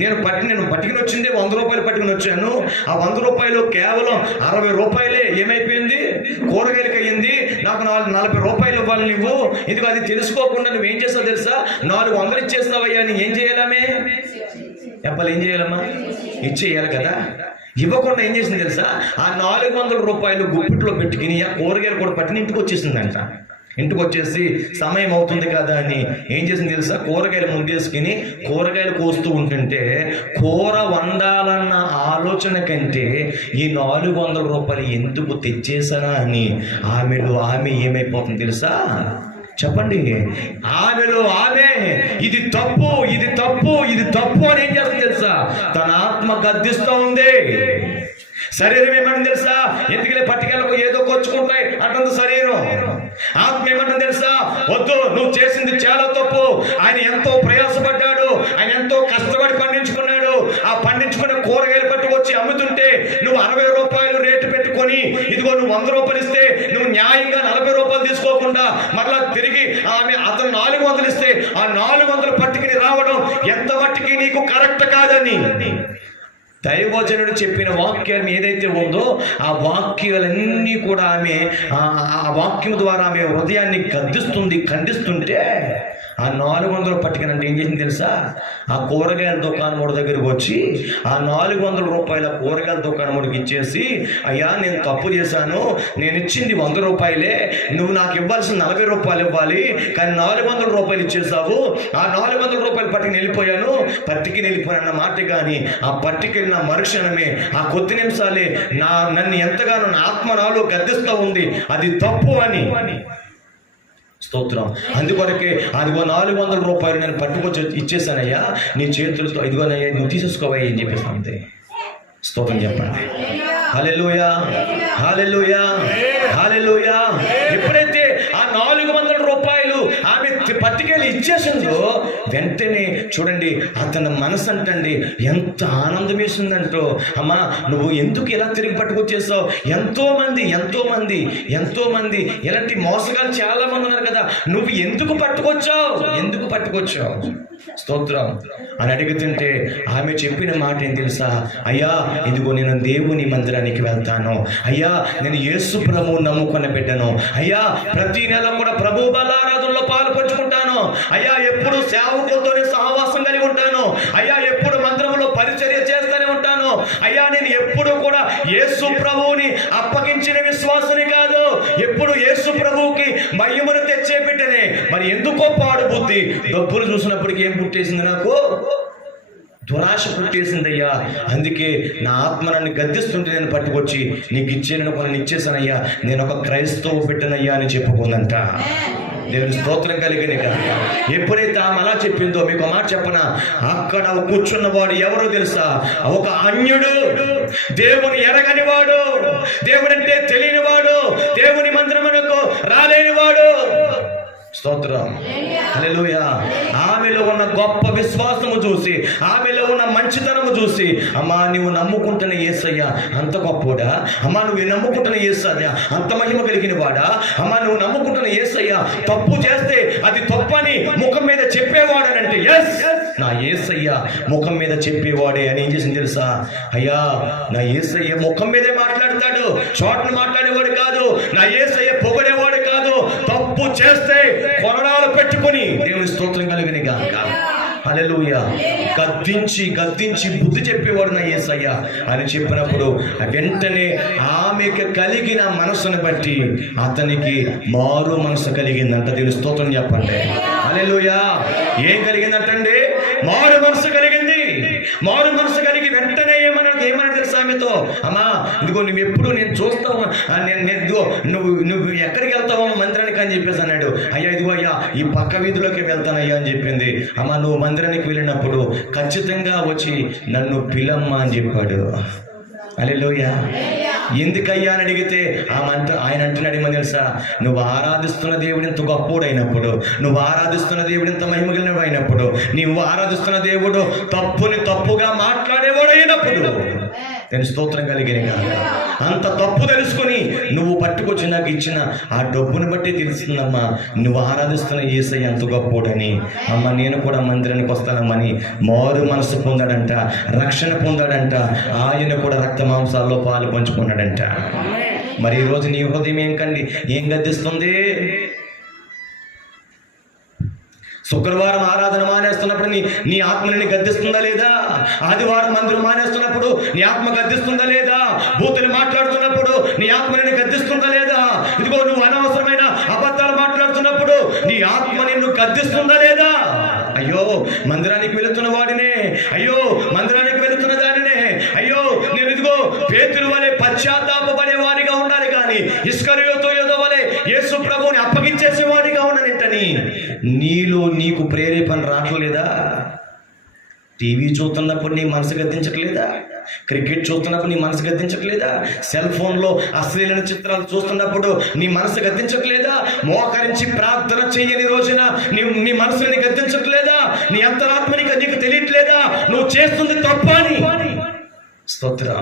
నేను పట్టుకుని వచ్చిందే 100 రూపాయలు పట్టుకుని వచ్చాను. ఆ 100 రూపాయలు కేవలం 60 రూపాయలే ఏమైపోయింది? కూరగాయలకి అయ్యింది. నాకు 40 రూపాయలు ఇవ్వాలి నువ్వు. ఇదిగో అది తెలుసుకోకుండా నువ్వేం చేస్తావు తెలుసా? 400 ఇచ్చేస్తావయ్యా. నీ ఏం చేయాలమే? చెప్పాలి, ఏం చేయాలమ్మా? ఇచ్చేయాలి కదా. ఇవ్వకుండా ఏం చేసింది తెలుసా? ఆ 400 రూపాయలు గుప్పిట్లో పెట్టుకుని ఆ కూరగాయలు కూడా పట్టిన ఇంటికి వచ్చేసిందంట. ఇంటికి వచ్చేసి సమయం అవుతుంది కదా అని ఏం చేసింది తెలుసా? కూరగాయలు ముందేసుకుని కూరగాయలు కోస్తూ ఉంటుంటే కూర వండాలన్న ఆలోచన కంటే ఈ 400 రూపాయలు ఎందుకు తెచ్చేసానా అని ఆమె ఏమైపోతుంది తెలుసా? చెప్పండి. ఆమెలో ఆమె ఇది తప్పు అని ఏం చేస్తుంది తెలుసా? తన ఆత్మ గద్దిస్తూ ఉంది. శరీరం ఏమని తెలుసా? ఎందుకలే పట్టుకెళ్ళకు, ఏదో కొచ్చుకుంటాయి అంటుంది శరీరం. ఆత్మ ఏమంటుంది తెలుసా? వద్దు, నువ్వు చేసింది చాలా తప్పు. ఆయన ఎంతో ప్రయాసపడ్డాడు, ఆయన ఎంతో కష్టపడి పండించుకున్నాడు. ఆ పండించుకున్న కూరగాయలు పట్టుకు వచ్చి అమ్ముతుంటే నువ్వు 60 రూపాయలు రేటు పెట్టుకొని ఇదిగో నువ్వు 100 రూపాయలు ఇస్తే నువ్వు న్యాయంగా 40 రూపాయలు తీసుకోకుండా మరలా తిరిగి అతను 400 ఇస్తే ఆ 400 పట్టుకుని రావడం ఎంత మట్టికి నీకు కరెక్ట్ కాదని దైవజనుడు చెప్పిన వాక్యం ఏదైతే ఉందో ఆ వాక్యాలన్నీ కూడా ఆ వాక్యం ద్వారా ఆమె హృదయాన్ని ఖండిస్తుంటే ఆ 400 పట్టుకునంటే ఏం చేసింది తెలుసా? ఆ కూరగాయల దుకాణం దగ్గరికి వచ్చి ఆ 400 రూపాయల కూరగాయల దుకాణం ఇచ్చేసి, అయ్యా నేను తప్పు చేశాను, నేను ఇచ్చింది 100 రూపాయలే, నువ్వు నాకు ఇవ్వాల్సిన 40 రూపాయలు ఇవ్వాలి, కానీ 400 రూపాయలు ఇచ్చేసావు. ఆ 400 రూపాయలు పట్టుకుని వెళ్ళిపోయాను మాట. కానీ ఆ పట్టుకెళ్ళిన మరుక్షణమే ఆ కొద్ది నిమిషాలే నన్ను ఎంతగానో నా ఆత్మ నాలో గద్దిస్తూ ఉంది, అది తప్పు అని. స్తోత్రం. అందుకొరకే అదిగో 400 రూపాయలు నేను పట్టుకొచ్చి ఇచ్చేసానయ్యా, నీ చేతులతో ఇదిగోనయ్యా నువ్వు తీసేసుకోవయ్యా అని చెప్పేసి అంతే. స్తోత్రం చెప్పండి. హల్లెలూయా. ఎప్పుడైతే ఆ 400 రూపాయలు ఆమె పట్టుకెళ్ళి ఇచ్చేసిందో వెంటనే చూడండి అతని మనసు అంటండి ఎంత ఆనందం వేసిందంటో, అమ్మా నువ్వు ఎందుకు ఇలా తిరిగి పట్టుకొచ్చేసావు? ఎంతో మంది ఇలాంటి మోసగాలు చాలా మంది ఉన్నారు కదా, నువ్వు ఎందుకు పట్టుకొచ్చావు? స్తోత్రం అని అడుగుతుంటే ఆమె చెప్పిన మాట ఏం తెలుసా? అయ్యా ఇదిగో నేను దేవుని మందిరానికి వెళ్తాను, అయ్యా నేను యేసు ప్రభువు నమ్ముకున్న బిడ్డను, అయ్యా ప్రతి నెల కూడా ప్రభు బలారాధనలో పాలు పంచుకుంటాను, అయ్యా ఎప్పుడు సేవకులతోనే సహవాసం కలిగి ఉంటాను, అయ్యా ఎప్పుడు మందిరంలో పరిచర్య చేస్తూనే ఉంటాను, అయ్యా నేను ఎప్పుడు కూడా యేసు ప్రభువుని అప్పగించిన విశ్వాసుని కాదు, ఎప్పుడు యేసు ప్రభువుకి మహిమను తెచ్చే బిడ్డనే. మరి ఎందుకో పాడు బుద్ధి, డబ్బులు చూసినప్పటికీ ఏం పుట్టేసింది? నాకు దురాశ పుట్టేసిందయ్యా, అందుకే నా ఆత్మ నన్ను గద్దిస్తుంటే నేను పట్టుకొచ్చి నీకు ఇచ్చేను కొన్ని ఇచ్చేసానయ్యా, నేను ఒక క్రైస్తవ బిడ్డనయ్యా అని చెప్పుకుందంట. దేవుని స్తోత్రం కలిగిన కదా. ఎప్పుడైతే ఆమె అలా చెప్పిందో మీకు మాట చెప్పనా, అక్కడ కూర్చున్నవాడు ఎవరో తెలుసా? ఒక అన్యుడు, దేవుని ఎరగని వాడు, దేవుడంటే తెలియని వాడు, దేవుని మందిరమునకు రాలేని వాడు. స్తోత్రం, హల్లెలూయా. ఆమెలో ఉన్న గొప్ప విశ్వాసము చూసి, ఆమెలో ఉన్న మంచితనము చూసి, అమ్మా నువ్వు నమ్ముకుంటున్న యేసయ్య అంత గొప్పోడా, అమ్మా నువ్వు నమ్ముకుంటున్న యేసయ్య అంత మహిమ కలిగిన వాడా, అమ్మా నువ్వు నమ్ముకుంటున్న యేసయ్య తప్పు చేస్తే అది తప్పని ముఖం మీద చెప్పేవాడనంటే, ఎస్ నా యేసయ్య ముఖం మీద చెప్పేవాడే అని ఏం చేసింది తెలుసా? అయ్యా నా యేసయ్య ముఖం మీదే మాట్లాడతాడు, షార్ట్లు మాట్లాడేవాడు కాదు, నా యేసయ్య పొగడేవాడు కాదు, తప్పు చేస్తే కొరడాలు పెట్టుకుని దేవుని స్తోత్రం కలిగిన గాక. హల్లెలూయా. గద్దించి బుద్ధి చెప్పేవాడు నా యేసయ్య అని చెప్పినప్పుడు వెంటనే ఆమెకు కలిగిన మనసును బట్టి అతనికి మారు మనసు కలిగిందంట. దేవుని స్తోత్రం చెప్పండి. హల్లెలూయా. ఏం కలిగిందంటండి? మారు మనసు కలిగింది. మారు మనసు కలిగి వెంటనే ఏమని తెలుసా ఆమెతో? అమ్మా ఇదిగో నువ్వు ఎప్పుడు నేను చూస్తావు, ఇదిగో నువ్వు ఎక్కడికి వెళ్తావు మందిరానికి అని చెప్పేసి అన్నాడు. అయ్యా ఇదిగో అయ్యా ఈ పక్క వీధిలోకి వెళ్తానయ్యా అని చెప్పింది. అమ్మా నువ్వు మందిరానికి వెళ్ళినప్పుడు ఖచ్చితంగా వచ్చి నన్ను పిలమ్మా అని చెప్పాడు. హల్లెలూయా. ఎందుకయ్యా అని అడిగితే ఆయన అంటున్నాడు ఏమో తెలుసా? నువ్వు ఆరాధిస్తున్న దేవుడు ఇంత గొప్పోడైనప్పుడు, నువ్వు ఆరాధిస్తున్న దేవుడు ఇంత మహిమగలిగినవాడు అయినప్పుడు, నువ్వు ఆరాధిస్తున్న దేవుడు తప్పుని తప్పుగా మాట్లాడేవాడు అయినప్పుడు, నేను స్తోత్రం కలిగిన అంత తప్పు తెలుసుకొని నువ్వు పట్టుకొచ్చి నాకు ఇచ్చిన ఆ డబ్బుని బట్టి తెలుస్తుందమ్మా నువ్వు ఆరాధిస్తున్న యేసయ్య ఎంత గొప్పోడని. అమ్మ నేను కూడా మందిరానికి వస్తానమ్మని మారు మనసు పొందాడంట, రక్షణ పొందాడంట, ఆయన కూడా రక్త మాంసాల్లో పాలు పంచుకున్నాడంట. మరి ఈరోజు నీ హృదయం ఏం గద్దిస్తుంది? శుక్రవారం ఆరాధన మానేస్తున్నప్పుడు నీ ఆత్మని గద్దిస్తుందా లేదా? ఆదివారం మందిరం మానేస్తున్నప్పుడు నీ ఆత్మ గద్దిస్తుందా లేదా? బూతులు మాట్లాడుతున్నప్పుడు నీ ఆత్మని గద్దిస్తుందా లేదా? ఇదిగో నువ్వు అనవసరమైన అబద్ధాలు మాట్లాడుతున్నప్పుడు నీ ఆత్మ నిన్ను గద్దిస్తుందా లేదా? అయ్యో మందిరానికి వెళుతున్న వాడినే, అయ్యో మందిరానికి వెళుతున్న దానినే, అయ్యో నేను ఇదిగో పేతురు వలె పశ్చాత్తాపపడే వాడిగా ఉండాలి కానీ ఇస్కరియోతు యోధ వలె యేసు ప్రభువుని అప్పగించేసేవాడిగా ఉండనింటని నీకు ప్రేరేపణ రావట్లేదా? టీవీ చూస్తున్నప్పుడు నీ మనసు గద్దించట్లేదా? క్రికెట్ చూస్తున్నప్పుడు నీ మనసు గద్దించట్లేదా? సెల్ ఫోన్లో అశ్లీల చిత్రాలు చూస్తున్నప్పుడు నీ మనసు గద్దించట్లేదా? మోకరించి ప్రార్థన చేయని రోజున నీ మనసుని గద్దించట్లేదా? నీ అంతరాత్మని నీకు తెలియట్లేదా నువ్వు చేస్తుంది తప్ప అని? స్తోత్రం.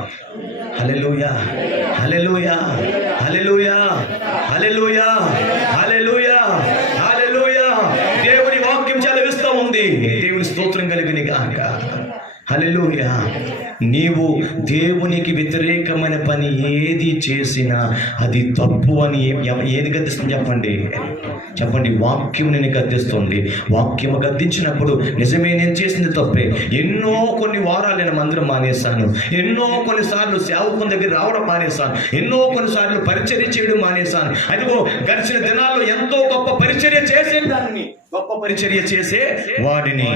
హల్లెలూయా, హల్లెలూయా, హల్లెలూయా, హల్లెలూయా, హల్లెలూయా, హల్లెలూయా. దేవుని వాక్యం చదివిస్తూ ఉంది. దేవుని స్తోత్రం కలిగిన గాక. హల్లెలూయా. నీవు దేవునికి వ్యతిరేకమైన పని ఏది చేసినా అది తప్పు అని ఏది గద్దిస్తుంది చెప్పండి? వాక్యం నేను గద్దిస్తుంది. వాక్యము గద్దించినప్పుడు నిజమే నేను చేసింది తప్పే. కొన్ని వారాలు నేను మందిరం మానేశాను, కొన్నిసార్లు సేవకుని దగ్గర రావడం మానేశాను, కొన్నిసార్లు పరిచర్య చేయడం మానేశాను. అదిగో గడిచిన దినాల్లో ఎంతో గొప్ప పరిచర్య చేసే వాడిని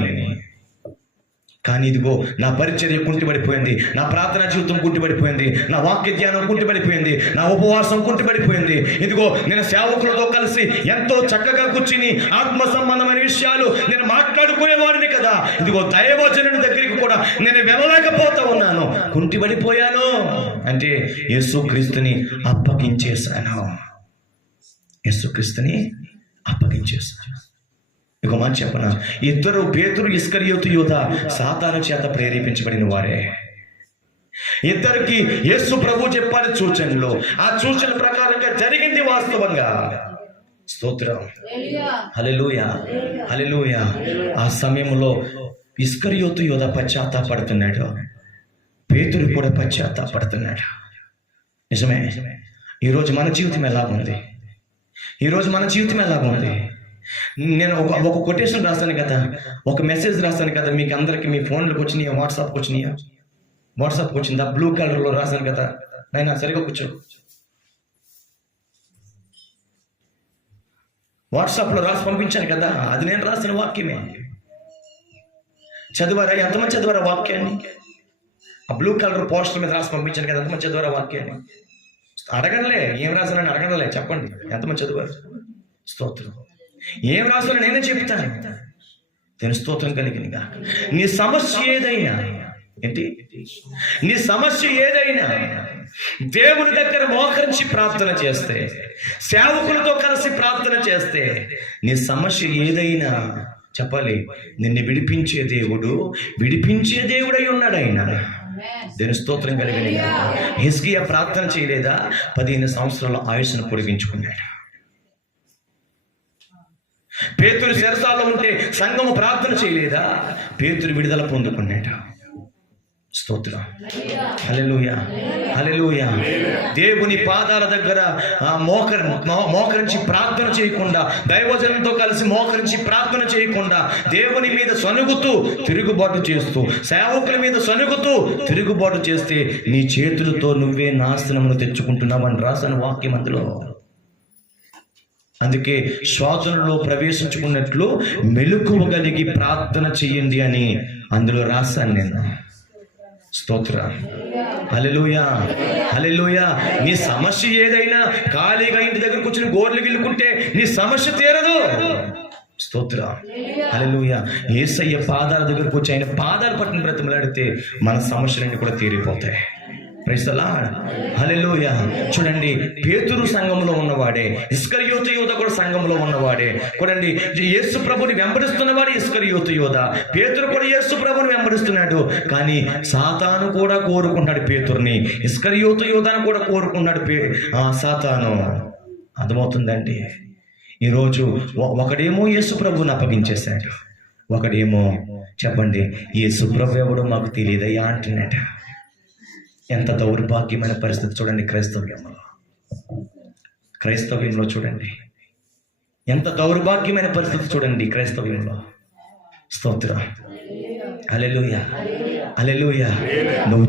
కానీ ఇదిగో నా పరిచర్య కుంటిపడిపోయింది, నా ప్రార్థనా జీవితం కుంటిపడిపోయింది, నా వాక్య ధ్యానం కుంటిపడిపోయింది, నా ఉపవాసం కుంటిపడిపోయింది. ఇదిగో నేను సేవకులతో కలిసి ఎంతో చక్కగా కూర్చుని ఆత్మ సంబంధమైన విషయాలు నేను మాట్లాడుకునేవాడిని కదా. ఇదిగో దైవజనుని దగ్గరికి కూడా నేను వెళ్ళలేకపోతా ఉన్నాను, కుంటిపడిపోయాను అంటే యేసుక్రీస్తుని అప్పగించేశాను. ఇక మాట చెప్పన, ఇద్దరు పేతురు ఇస్కరియోతు యూదా సాతాను చేత ప్రేరేపించబడిన వారే. ఇద్దరికి యేసు ప్రభు చెప్పాలి సూచనలు, ఆ సూచన ప్రకారంగా జరిగింది వాస్తవంగా. స్తోత్రం, హల్లెలూయా, హల్లెలూయా. ఆ సమయంలో ఇస్కరియోతు యూదా పశ్చాత్తాపడుతున్నాడు, పేతురు కూడా పశ్చాత్తాపడుతున్నాడు. నిజమే. ఈరోజు మన జీవితం ఎలా ఉంది? ఈరోజు మన జీవితం ఎలా ఉంది? నేను ఒక కొటేషన్ రాస్తాను కదా, ఒక మెసేజ్ రాస్తాను కదా, మీకు అందరికి మీ ఫోన్లకు వచ్చినాయా, వాట్సాప్కి వచ్చినాయా? వాట్సాప్కి వచ్చిందా? బ్లూ కలర్లో రాశాను కదా, నైనా సరిగా కూర్చో. వాట్సాప్లో రాసి పంపించాను కదా, అది నేను రాసిన వాక్యమే. చదివారా? ఎంతమంది చదివారా వాక్యాన్ని? ఆ బ్లూ కలర్ పోస్టర్ మీద రాసి పంపించాను కదా, ఎంతమంది చదివారా వాక్యాన్ని? అడగలే ఏం రాశానని అడగలే, చెప్పండి ఎంతమంది చదివారు? స్తోత్రం. ఏం రాసానో నేనే చెప్తాను. నేను స్తోత్రం కలిగినగా. నీ సమస్య ఏదైనా, ఏంటి నీ సమస్య ఏదైనా దేవుని దగ్గర మోకరించి ప్రార్థన చేస్తే, సేవకులతో కలిసి ప్రార్థన చేస్తే, నీ సమస్య ఏదైనా చెప్పాలి, నిన్ను విడిపించే దేవుడై ఉన్నాడు ఆయన. దేని స్తోత్రం కలిగినగా. హిజ్కియా ప్రార్థన చేయలేదా? 15 సంవత్సరాల ఆయుష్ను పొడిగించుకున్నాడు. పేతురు చెరసాలలో ఉంటే సంఘము ప్రార్థన చేయలేదా? పేతురు విడుదల పొందుకున్నాడు. స్తోత్రం, హల్లెలూయా, హల్లెలూయా. దేవుని పాదాల దగ్గర మోకరించి ప్రార్థన చేయకుండా, దైవజనంతో కలిసి మోకరించి ప్రార్థన చేయకుండా, దేవుని మీద సనుగుతూ తిరుగుబాటు చేస్తూ, సేవకుల మీద సనుగుతూ తిరుగుబాటు చేస్తే నీ చేతులతో నువ్వే నాశనమును తెచ్చుకుంటున్నావని రాసిన వాక్యం అందులో. అందుకే శ్వాసనలో ప్రవేశించుకున్నట్లు మెలకువగలిగి ప్రార్థన చెయ్యండి అని అందులో రాశాను నేను. స్తోత్రం, హల్లెలూయా, హల్లెలూయా. నీ సమస్య ఏదైనా ఖాళీగా ఇంటి దగ్గర కూర్చుని గోర్లు గిల్లుకుంటే నీ సమస్య తీరదు. స్తోత్రం, హల్లెలూయా. యేసయ్య పాదాల దగ్గరకు వచ్చి ఆయన పాదాలు పట్టిన బ్రతిమలాడితే మన సమస్యలన్నీ కూడా తీరిపోతాయి. ప్రైజ్ ది లార్డ్, హల్లెలూయా. చూడండి, పేతురు సంఘంలో ఉన్నవాడే, ఇస్కరియోతు యూదా కూడా సంఘంలో ఉన్నవాడే. చూడండి, యేసు ప్రభుని వెంబడిస్తున్నవాడు ఇస్కరియోతు యూదా, పేతురు కూడా యేసు ప్రభుని వెంబడిస్తున్నాడు. కానీ సాతాను కూడా కోరుకుంటాడు పేతురుని, ఇస్కరియోతు యూదాను కూడా కోరుకున్నాడు సాతాను. అర్థమవుతుందండి? ఈరోజు ఒకడేమో యేసు ప్రభుని అప్పగించేశాడు, ఒకడేమో చెప్పండి యేసు ప్రభు ఎవడో మాకు తెలియదయ్యా అంటున్నాడు. ఎంత దౌర్భాగ్యమైన పరిస్థితి చూడండి క్రైస్తవ్యంలో చూడండి, ఎంత దౌర్భాగ్యమైన పరిస్థితి చూడండి క్రైస్తవ్యంలో. స్తోత్రం, హల్లెలూయా, హల్లెలూయా. నువ్వు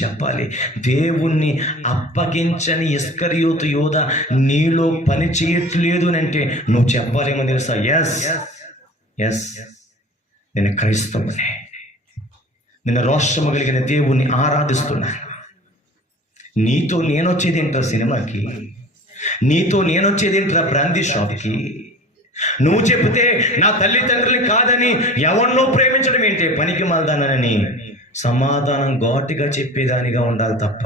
చెప్పాలి దేవుణ్ణి అప్పగించని ఇస్కరియోతు యూదా నీలో పని చేయట్లేదు అని అంటే నువ్వు చెప్పాలేమో తెలుసా? ఎస్ నేను క్రైస్తవుని, నిన్న రోషము కలిగిన దేవుణ్ణి ఆరాధిస్తున్నాను. నీతో నేనొచ్చేదేంట్రా సినిమాకి? నీతో నేనొచ్చేదేంట్రా బ్రాందీ షాప్కి? నువ్వు చెబితే నా తల్లిదండ్రులు కాదని ఎవరినో ప్రేమించడం ఏంటి? పనికి మాల్దానని సమాధానం ఘాటుగా చెప్పేదానిగా ఉండాలి తప్ప.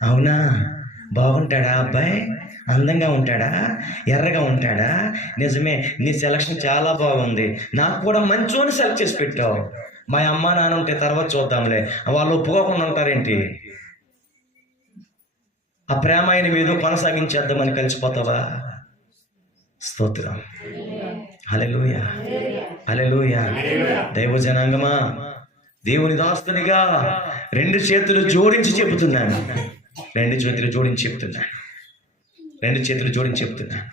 అవునా, బాగుంటాడా అబ్బాయి, అందంగా ఉంటాడా, ఎర్రగా ఉంటాడా, నిజమే నీ సెలక్షన్ చాలా బాగుంది, నాకు కూడా మంచోని సెలెక్ట్ చేసి పెట్టావు, మా అమ్మ నాన్న ఉంటే తర్వాత చూద్దాంలే, వాళ్ళు ఒప్పుకోకుండా ఉంటారేంటి? ఆ ప్రేమ ఆయన మీద కొనసాగించేద్దామని కలిసిపోతావా? స్తోత్రం, హల్లెలూయా, హల్లెలూయా. దైవ జనాంగమా, దేవుని దాస్తునిగా 2 చేతులు జోడించి చెబుతున్నాను, 2 చేతులు జోడించి చెప్తున్నాను.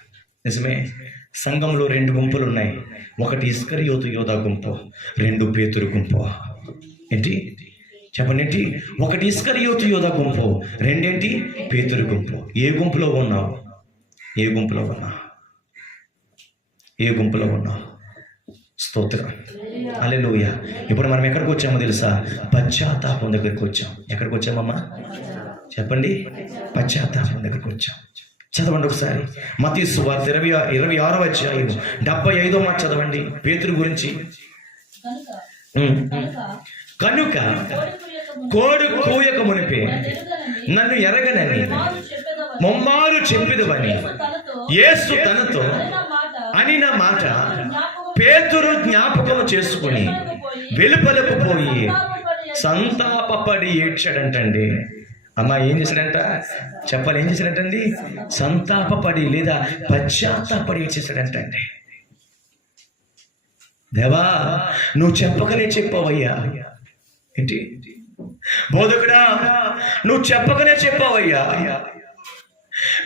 నిజమే, సంఘంలో 2 గుంపులు ఉన్నాయి. ఒకటి ఇస్కరియోతు యూదా గుంపు, 2 పేతురు గుంపు. ఏంటి చెప్పండి, ఏంటి? ఒకటి ఇస్కరియోతు యూదా గుంపు, 2 ఏంటి? పేతురు గుంపు. ఏ గుంపులో ఉన్నావు? స్తోత్రం, హల్లెలూయా. ఇప్పుడు మనం ఎక్కడికి వచ్చామో తెలుసా? పశ్చాత్తాపం దగ్గరికి వచ్చాం. ఎక్కడికి వచ్చామమ్మా చెప్పండి? పశ్చాత్తాపం దగ్గరికి వచ్చాం. చదవండి ఒకసారి మత్తయి సువార్త 26వ అధ్యాయం 75వ మాట చదవండి. పేతురు గురించి. కనుక కోడి కూయక మునిపే నన్ను ఎరగనని ముమ్మారు చెప్పెదవని యేసు తనతో అని నా మాట పేతురు జ్ఞాపకం చేసుకుని వెలుపలకు పోయి సంతాపపడి ఏడ్చాడంటండి. అమ్మా ఏం చేశాడంట చెప్పాలి, ఏం చేశాడంటండి? సంతాపపడి లేదా పశ్చాత్తాపడి ఏడ్చేశాడంటండి. దేవా నువ్వు చెప్పకనే చెప్పావయ్యా. ఏంటి బోధకుడా, నువ్వు చెప్పకనే చెప్పావయ్యా.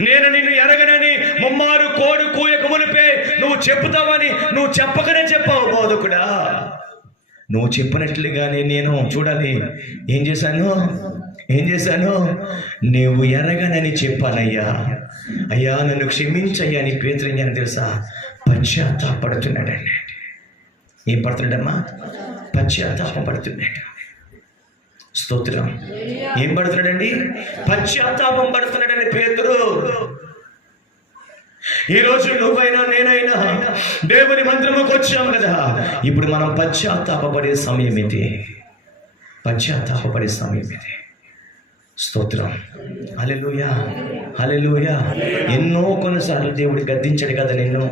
నేను నిన్ను ఎరగనని ముమ్మారు కోడు కూయక మునిపే నువ్వు చెప్పుతావని నువ్వు చెప్పకనే చెప్పావు బోధకుడా. నువ్వు చెప్పినట్లుగానే నేను చూడాలి ఏం చేశాను నువ్వు ఎరగనని చెప్పానయ్యా. అయ్యా నన్ను క్షమించయ్యా అని పేతురు ఏం తెలుసా? పశ్చాత్తాపడుతున్నాడండి. ఏం పడుతున్నాడమ్మా? పశ్చాత్తాపం పడుతున్నాడు. స్తోత్రం. ఏం పడుతున్నాడండి? పశ్చాత్తాపం పడుతున్నాడండి పేతురు. ఈరోజు నువ్వైనా నేనైనా దేవుని మందిరముకు వచ్చాం కదా, ఇప్పుడు మనం పశ్చాత్తాపపడే సమయం ఇది. పశ్చాత్తాపపడే సమయం ఇది. స్తోత్రం. హల్లెలూయా, హల్లెలూయా. ఎన్నో కొన్నిసార్లు దేవుడు గద్దించాడు కదా నిన్ను,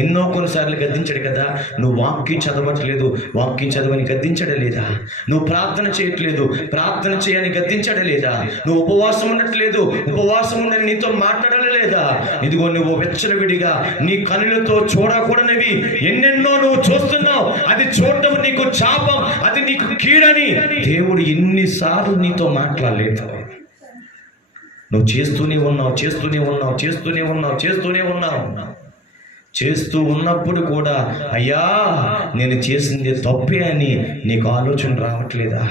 ఎన్నో కొన్నిసార్లు గద్దించాడు కదా. నువ్వు వాక్యం చదవట్లేదు, వాక్యం చదవని గద్దించడం లేదా? నువ్వు ప్రార్థన చేయట్లేదు, ప్రార్థన చేయని గద్దించడం లేదా? నువ్వు ఉపవాసం ఉండట్లేదు, ఉపవాసం ఉండని నీతో మాట్లాడడం లేదా? ఇదిగో నువ్వు వెచ్చలవిడిగా నీ కనులతో చూడకూడనివి ఎన్నెన్నో నువ్వు చూస్తున్నావు. అది చూడటం నీకు శాపం, అది నీకు కీడని దేవుడు ఎన్నిసార్లు నీతో మాట్లాడలేదు. నువ్వు చేస్తూనే ఉన్నావు. చేస్తూ ఉన్నప్పుడు కూడా అయ్యా నేను చేసింది తప్పే అని నీకు ఆలోచన రావట్లేదా?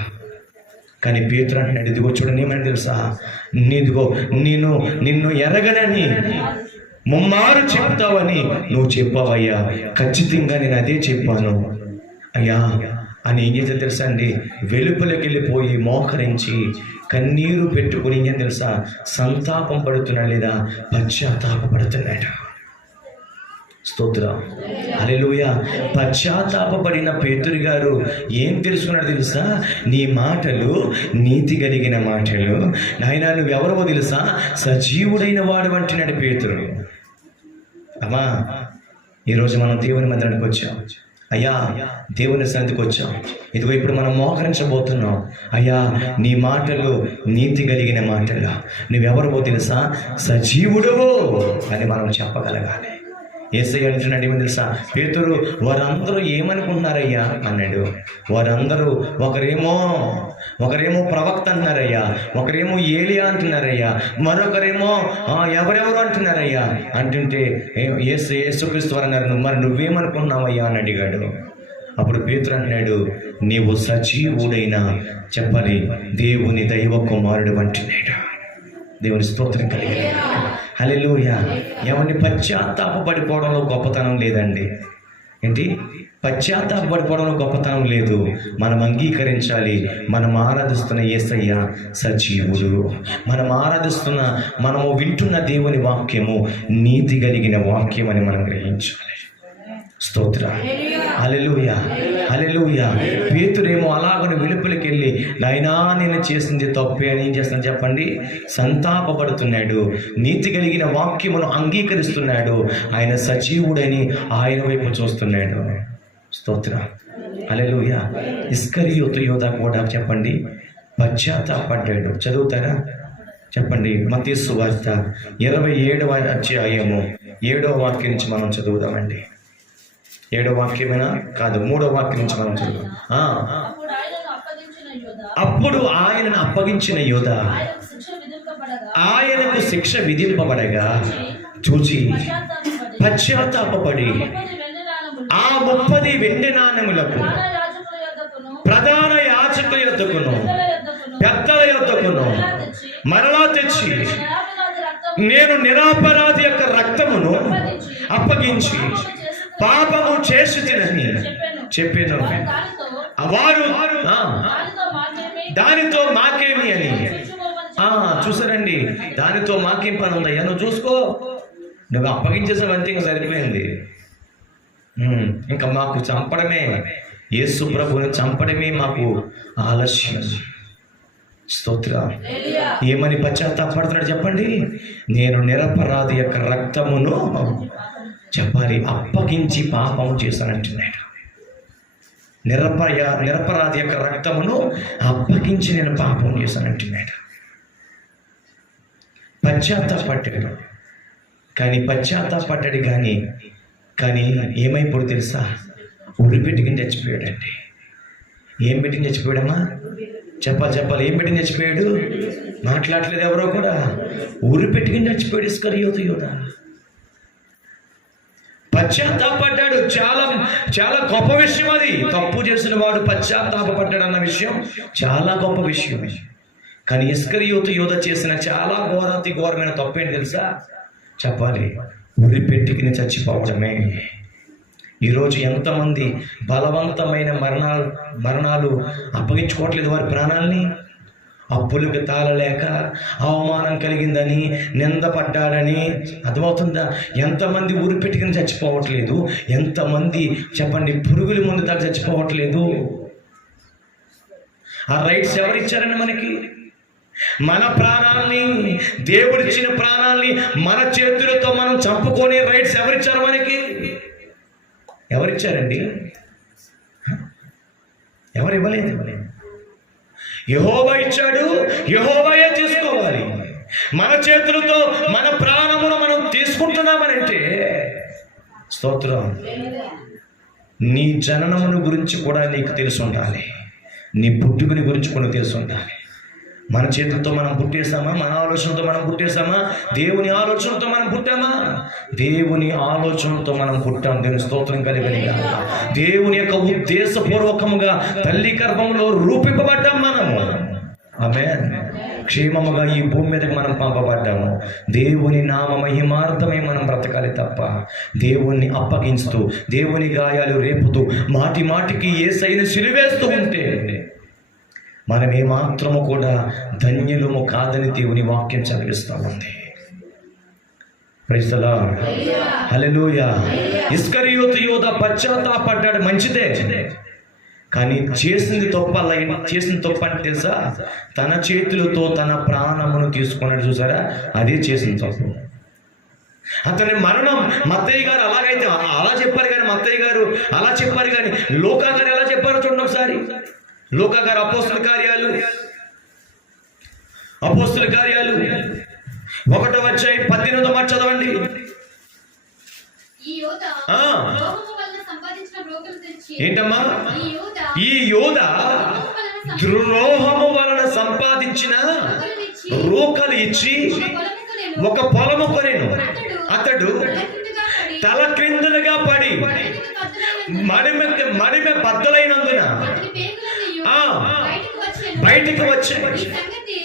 కానీ పేతురు అంటున్నాడు, ఇదిగో చూడండి ఏమని తెలుసా? నిన్ను ఎరగనని ముమ్మారు చెప్తావని నువ్వు చెప్పావయ్యా. ఖచ్చితంగా నేను అదే చెప్పాను అయ్యా అని ఏం చేస్తే తెలుసా అండి? వెలుపలికి వెళ్ళిపోయి మోకరించి కన్నీరు పెట్టుకుని ఏం తెలుసా? సంతాపం పడుతున్నాడు లేదా పశ్చాత్తాపడుతున్నాడు. స్తోత్రం. హల్లెలూయా. పశ్చాత్తాపపడిన పేతురు గారు ఏం తెలుసుకున్నాడు తెలుసా? నీ మాటలు నీతి కలిగిన మాటలు. నాయనా నువ్వెవరో తెలుసా? సజీవుడైన వాడు అంటున్నాడు పేతురు. అమ్మా ఈరోజు మనం దేవుని మందిరానికి వచ్చాం అయ్యా, దేవుని సన్నిధికి వచ్చాం. ఇదిగో ఇప్పుడు మనం మోకరించబోతున్నాం. అయ్యా నీ మాటలు నీతి కలిగిన మాటలు. నువ్వెవరో తెలుసా? సజీవుడవు అని మనం చెప్పగలగాలి. యేసయ్య అంటున్నాడు ఏమని తెలుసా? పేతురు వారందరూ ఏమనుకుంటున్నారయ్యా అన్నాడు. వారందరూ ఒకరేమో ప్రవక్త అంటున్నారయ్యా, ఒకరేమో ఏలియా అంటున్నారయ్యా, మరొకరేమో ఎవరెవరు అంటున్నారయ్యా. అంటుంటే యేసుక్రీస్తు వారు అన్నారు, మరి నువ్వేమనుకున్నావయ్యా అని అడిగాడు. అప్పుడు పేతురు అంటున్నాడు, నీవు సజీవుడైన చెప్పాలి దేవుని దైవ కుమారుడు అంటున్నాడు. దేవుని స్తోత్రం కలిగి. హల్లెలూయా. ఏమని పశ్చాత్తాపపడిపోవడంలో గొప్పతనం లేదండి. ఏంటి? పశ్చాత్తాపపడిపోవడంలో గొప్పతనం లేదు. మనం అంగీకరించాలి, మనం ఆరాధిస్తున్న యేసయ్య సజీవుడు. మనము వింటున్న దేవుని వాక్యము నీతి కలిగిన వాక్యం అని మనం గ్రహించాలి. స్తోత్రం. హల్లెలూయా, హల్లెలూయా. పేతురేమో అలాగని వెలుపలికి వెళ్ళి నాయనా నేను చేసింది తప్పే అని ఏం చేస్తాను చెప్పండి? సంతాపపడుతున్నాడు. నీతి కలిగిన వాక్యమును అంగీకరిస్తున్నాడు. ఆయన సజీవుడని ఆయన వైపు చూస్తున్నాడు. స్తోత్రం. హల్లెలూయా. ఇస్కరియోతు యోధ కూడా చెప్పండి పశ్చాత్తాపడ్డాడు. చదువుతారా? చెప్పండి. మత్తయి సువార్త 27వ అధ్యాయము 7వ వాక్యం నుంచి మనం చదువుదామండి. 7వ వాక్యమేనా? కాదు, 3వ వాక్యం నుంచి మనం చదువుదాం. అప్పుడు ఆయనను అప్పగించిన యోధ ఆయనకు శిక్ష విధింపబడగా చూచి పశ్చాత్తాపపడి ఆ 30 వెండి నాణెములకు ప్రధాన యాజకుల యొద్దకును పెద్దల యొద్దకును మరలా తెచ్చి నేను నిరపరాధి యొక్క రక్తమును అప్పగించి పాపము చేసి తినని చెప్పాను. వారు దానితో మాకేమి అని చూసారండి. దానితో మాకేం పని ఉందయ్యా, నువ్వు చూసుకో, నువ్వు అప్పగించేసావంతే ఇంకా సరిపోయింది. ఇంకా మాకు చంపడమే, యేసు ప్రభువుని చంపడమే మాకు ఆలస్యం. స్తోత్రం. ఏమని పశ్చాత్తాపడుతున్నాడు చెప్పండి? నేను నిరపరాధి యొక్క రక్తమును చెప్పాలి, అప్పగించి పాపం చేశానంటున్నాడు. నిరపరాధి యొక్క రక్తమును అప్పగించి నేను పాపం చేశానంటున్నాడు. పశ్చాత్తాపడ్డాడు. కానీ పశ్చాత్తాపడ్డాడు కానీ ఏమైపోడు తెలుసా? ఉరి పెట్టుకుని చచ్చిపోయాడండి. ఏం పెట్టుకుని చచ్చిపోయాడమ్మా? చెప్పాలి ఏం పెట్టుకుని చచ్చిపోయాడు? మాట్లాడలేదు ఎవరో కూడా. ఉరి పెట్టుకుని చచ్చిపోయాడు ఇస్కరియోతు యూదా. పశ్చాత్తాపడ్డాడు. చాలా చాలా గొప్ప విషయం అది. తప్పు చేసిన వాడు పశ్చాత్తాపడ్డాడు అన్న విషయం చాలా గొప్ప విషయం. కానీ ఇస్కరియోతు యూదా చేసిన చాలా ఘోరమైన తప్పు ఏంటి తెలుసా? చెప్పాలి, ఉరి పెట్టుకుని చచ్చిపోవడమే. ఈరోజు ఎంతమంది బలవంతమైన మరణాలు అప్పగించుకోవట్లేదు వారి ప్రాణాలని. అప్పులకు తాళలేక, అవమానం కలిగిందని, నిందపడ్డాడని. అర్థమవుతుందా? ఎంతమంది ఊరి పెట్టుకుని చచ్చిపోవట్లేదు? ఎంతమంది చెప్పండి పురుగుల ముందు దాకా చచ్చిపోవట్లేదు? ఆ రైట్స్ ఎవరిచ్చారండి మనకి? మన ప్రాణాలని, దేవుడిచ్చిన ప్రాణాలని మన చేతులతో మనం చంపుకునే రైట్స్ ఎవరిచ్చారు మనకి? ఎవరిచ్చారండి? ఎవరు ఇవ్వలేదు. యెహోవా ఇచ్చాడు, యెహోవాయే తీసుకోవాలి. మన చేతులతో మన ప్రాణమును మనం తీసుకుంటున్నామనంటే స్తోత్రం. నీ జననమును గురించి కూడా నీకు తెలిసి ఉండాలి. నీ పుట్టుకుని గురించి కూడా తెలిసి ఉండాలి. మన చేతులతో మనం పుట్టేశామా? మన ఆలోచనతో మనం పుట్టేశామా? దేవుని ఆలోచనతో మనం పుట్టామా? దేవుని ఆలోచనతో మనం పుట్టాం. దేవుని స్తోత్రం కలిగిన దేవుని యొక్క ఉద్దేశపూర్వకముగా తల్లి గర్భంలో రూపింపబడ్డాం మనము. ఆమేన్. క్షేమముగా ఈ భూమి మీదకి మనం పంపబడ్డాము. దేవుని నామ మహిమార్థమే మనం బ్రతకాలి తప్ప దేవుణ్ణి అప్పగిస్తూ, దేవుని గాయాలు రేపుతూ, మాటి మాటికి యేసయ్యను సిలువేస్తూ ఉంటే మనం ఏమాత్రము కూడా ధన్యులము కాదని దేవుని వాక్యం చదివిస్తూ ఉంది. Praise the lord. హల్లెలూయా. ఇస్కరియోతు యూదా పశ్చాత్తాపడ్డాడు, మంచిదే. కానీ చేసిన తప్పు అంటే తెలుసా? తన చేతులతో తన ప్రాణమును తీసుకున్నాడు. చూసారా? అదే చేసిన తప్పు. అతని మరణం మత్తయ్య గారు అలాగైతే అలా చెప్పారు కానీ, మత్తయ్య గారు అలా చెప్పారు కానీ, లూకా గారు ఎలా చెప్పారో చూడండి ఒకసారి. లూకా గారు అపోస్తుల కార్యాలు 1వ అధ్యాయం 18వ మాట చదవండి. ఏంటమ్మా? ఈ యూదా ద్రోహము వలన సంపాదించిన రూకలు ఇచ్చి ఒక పొలము కొనెను. అతడు తల క్రిందులుగా పడి మడిమె బద్దలైనందున బయటికి వచ్చే.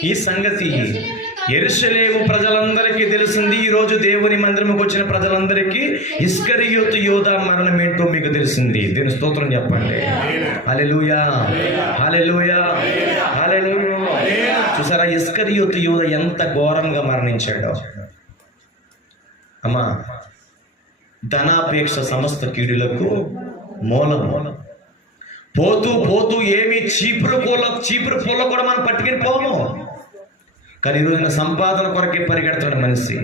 ఈ సంగతి యెరూషలేము ప్రజలందరికీ తెలిసింది. ఈ రోజు దేవుని మందిరముకు వచ్చిన ప్రజలందరికీ ఇస్కరియోతు యూదా మరణం ఏంటో మీకు తెలిసింది. దీని స్తోత్రం చెప్పండి. హల్లెలూయా, హల్లెలూయా, హల్లెలూయా. చూసారా ఇస్కరియోతు యూదా ఎంత ఘోరంగా మరణించాడో. అమ్మా, ధనాపేక్ష సమస్త కీడులకు మూలం. పోతూ ఏమి చీపురు పూల కూడా మనం పట్టుకుని పోము. కానీ ఈరోజున సంపాదన కొరకే పరిగెడుతున్నాడు మనిషి,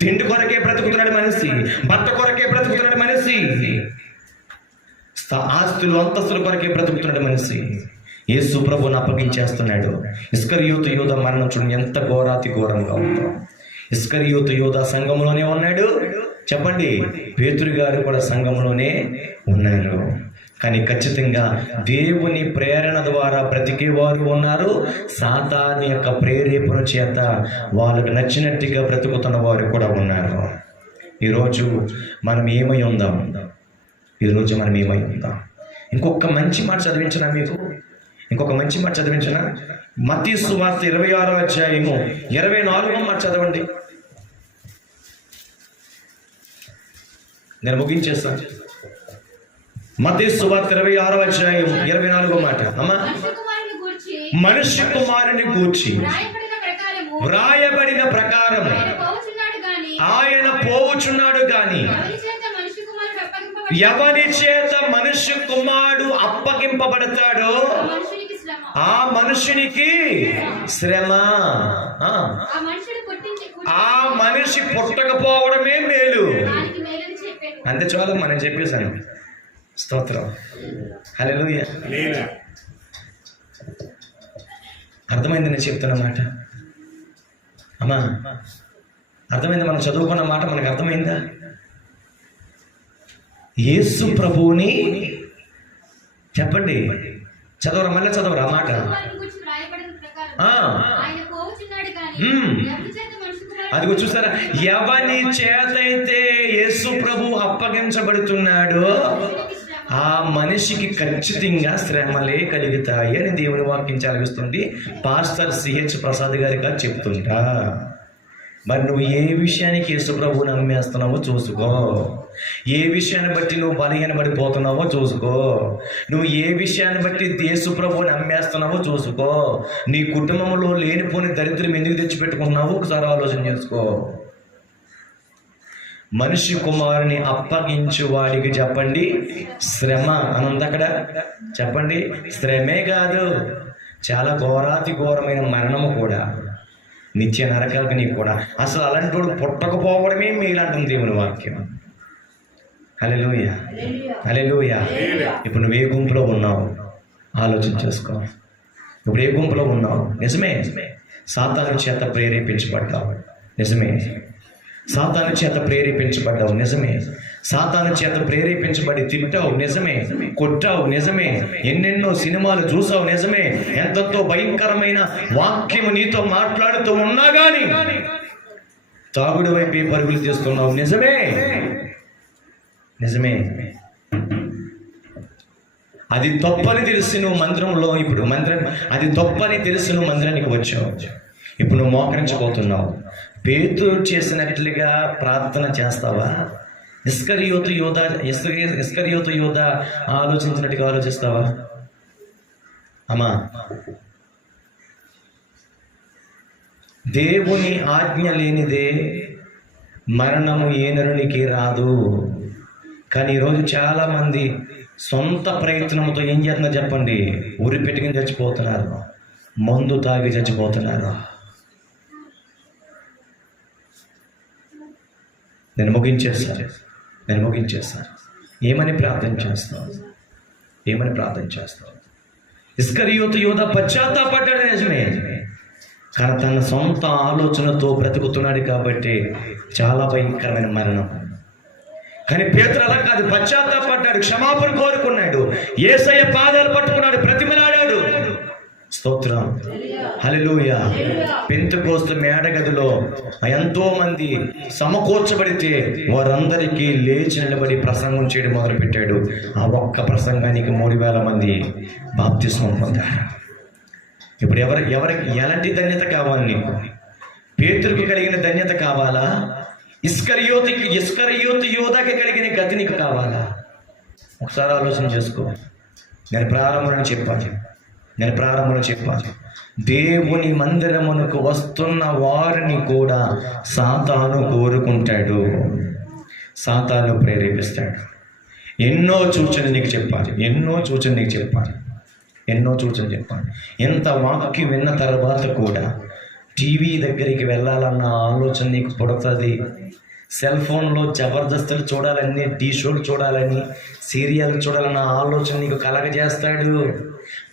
తిండి కొరకే బ్రతుకుతున్నాడు మనిషి, భర్త కొరకే బ్రతుకుతున్నాడు మనిషి, ఆస్తులు అంతస్తుల కొరకే బ్రతుకుతున్నాడు మనిషి. యేసు ప్రభువుని అప్పగించేస్తున్నాడు. ఇస్కరియోతు యూదా మరణం చూడండి ఎంత ఘోరంగా ఉందో. ఇస్కరియోతు యూదా సంఘంలోనే ఉన్నాడు. చెప్పండి, పేతురు గారు కూడా సంఘంలోనే ఉన్నారు. కానీ ఖచ్చితంగా దేవుని ప్రేరణ ద్వారా బ్రతికేవారు ఉన్నారు. సాతాను యొక్క ప్రేరేపణ చేత వాళ్ళకు నచ్చినట్టుగా బ్రతుకుతున్న వారు కూడా ఉన్నారు. ఈరోజు మనం ఏమై ఉందాం? ఇంకొక మంచి మాట చదివించనా మీకు? మత్తయి సువార్త 26వ అధ్యాయము 24వ మాట చదవండి. నేను ముగించేస్తాను. మత్తయి సువార్త 26వ అధ్యాయం 24వ మాట. అమ్మా, మనుష్య కుమారుని గూర్చి వ్రాయబడిన ప్రకారం ఆయన పోవుచున్నాడు గాని ఎవరి చేత మనుష్య కుమారుడు అప్పగింపబడతాడో ఆ మనుషునికి శ్రమ. ఆ మనిషి పుట్టకపోవడమే మేలు. అంతే చాలు మనం చెప్పేశాను. స్తోత్రం. హల్లెలూయా. అర్థమైంది నేను చెప్తున్న మాట? అమ్మా అర్థమైంది? మనం చదువుకున్న మాట మనకు అర్థమైందా? యేసు ప్రభువుని చెప్పండి, చదవరా, మళ్ళీ చదవరా మాట. అదిగో చూసారా, ఎవని చేతైతే యేసు ప్రభు అప్పగించబడుతున్నాడో ఆ మనిషికి ఖచ్చితంగా శ్రమలే కలుగుతాయి అని దేవుని వాక్యం చదివిస్తుంది. పాస్టర్ సిహెచ్ ప్రసాద్ గారిగా చెప్తుంటా. మరి నువ్వు ఏ విషయానికి యేసు ప్రభువుని నమ్మేస్తున్నావో చూసుకో. ఏ విషయాన్ని బట్టి నువ్వు బలహీనపడిపోతున్నావో చూసుకో. నువ్వు ఏ విషయాన్ని బట్టి యేసు ప్రభువుని నమ్మేస్తున్నావో చూసుకో. నీ కుటుంబంలో లేనిపోని దరిద్రం ఎందుకు తెచ్చిపెట్టుకుంటున్నావో ఒకసారి ఆలోచన చేసుకో. మనిషి కుమారుని అప్పగించు వాడికి చెప్పండి శ్రమ అని ఉంది అక్కడ. చెప్పండి, శ్రమే కాదు, చాలా ఘోరాతి ఘోరమైన మరణము కూడా, నిత్య నరకాగ్ని కూడా. అసలు అలాంటి వాడు పుట్టకపోవడమే మీరంటుంది దేవుని వాక్యం. హల్లెలూయా, హల్లెలూయా. ఇప్పుడు నువ్వు ఏ గుంపులో ఉన్నావు ఆలోచన చేసుకో. ఇప్పుడు ఏ గుంపులో ఉన్నావు? నిజమే, సాతాను చేత ప్రేరేపించబడ్డావు. నిజమే, సాతాను చేత ప్రేరేపించబడ్డావు. నిజమే, సాతాను చేత ప్రేరేపించబడి తింటావు. నిజమే, కొట్టావు. నిజమే, ఎన్నెన్నో సినిమాలు చూసావు. నిజమే, ఎంతో భయంకరమైన వాక్యము నీతో మాట్లాడుతూ ఉన్నా కానీ తాగుడు వైపే పరుగులు చేస్తున్నావు. నిజమే, నిజమే. అది తప్పని తెలిసి నువ్వు మందిరంలో, ఇప్పుడు అది తప్పని తెలిసి నువ్వు మందిరానికి వచ్చావు. ఇప్పుడు నువ్వు మోకరించబోతున్నావు. పేతురు చేసినట్లుగా ప్రార్థన చేస్తావా? ఇస్కరియోతు యోధ ఆలోచించినట్టుగా ఆలోచిస్తావా? అమ్మా, దేవుని ఆజ్ఞ లేనిదే మరణము ఏ నరునికి రాదు. కానీ ఈరోజు చాలామంది సొంత ప్రయత్నంతో ఏం చేస్తున్నారు చెప్పండి? ఊరి పెట్టుకుని చచ్చిపోతున్నారు, మందు తాగి చచ్చిపోతున్నారు. నేను ముగించేస్తాను. ఏమని ప్రార్థన చేస్తావు? ఇస్కరియోతు యోధ పశ్చాత్తాపడ్డాడు. నిజమే, కానీ తన సొంత ఆలోచనతో బ్రతుకుతున్నాడు కాబట్టి చాలా భయంకరమైన మరణం. కానీ పేతురు అలా కాదు, పశ్చాత్తాపడ్డాడు, క్షమాపణ కోరుకున్నాడు, యేసయ్య పాదాలు పట్టుకున్నాడు, బ్రతిమలాడాడు. స్తోత్రం, హల్లెలూయా. పెంతెకోస్తు మేడగదిలో ఎంతో మంది సమకూర్చబడితే వారందరికీ లేచి నిలబడి ప్రసంగం చేయడం మొదలుపెట్టాడు. ఆ ఒక్క ప్రసంగానికి 3000 మంది బాప్తిస్మం పొందారు. ఇప్పుడు ఎవరికి ఎలాంటి ధన్యత కావాలి నీకు? పేతురుకి కలిగిన ధన్యత కావాలా? ఇస్కరియోతు యోధాకి కలిగిన గతి నీకు కావాలా? ఒకసారి ఆలోచన చేసుకో. నేను ప్రారంభంలో చెప్పాను, దేవుని మందిరమునకు వస్తున్న వారిని కూడా సాతాను కోరుకుంటాడు, సాతాను ప్రేరేపిస్తాడు. ఎన్నో సూచన నీకు చెప్పాలి. ఎంత వాక్యం విన్న తర్వాత కూడా టీవీ దగ్గరికి వెళ్ళాలన్న ఆలోచన నీకు పుడుతుంది. సెల్ ఫోన్లో జబర్దస్తులు చూడాలని, టీ షోలు చూడాలని, సీరియల్ చూడాలన్న ఆలోచన నీకు కలగజేస్తాడు.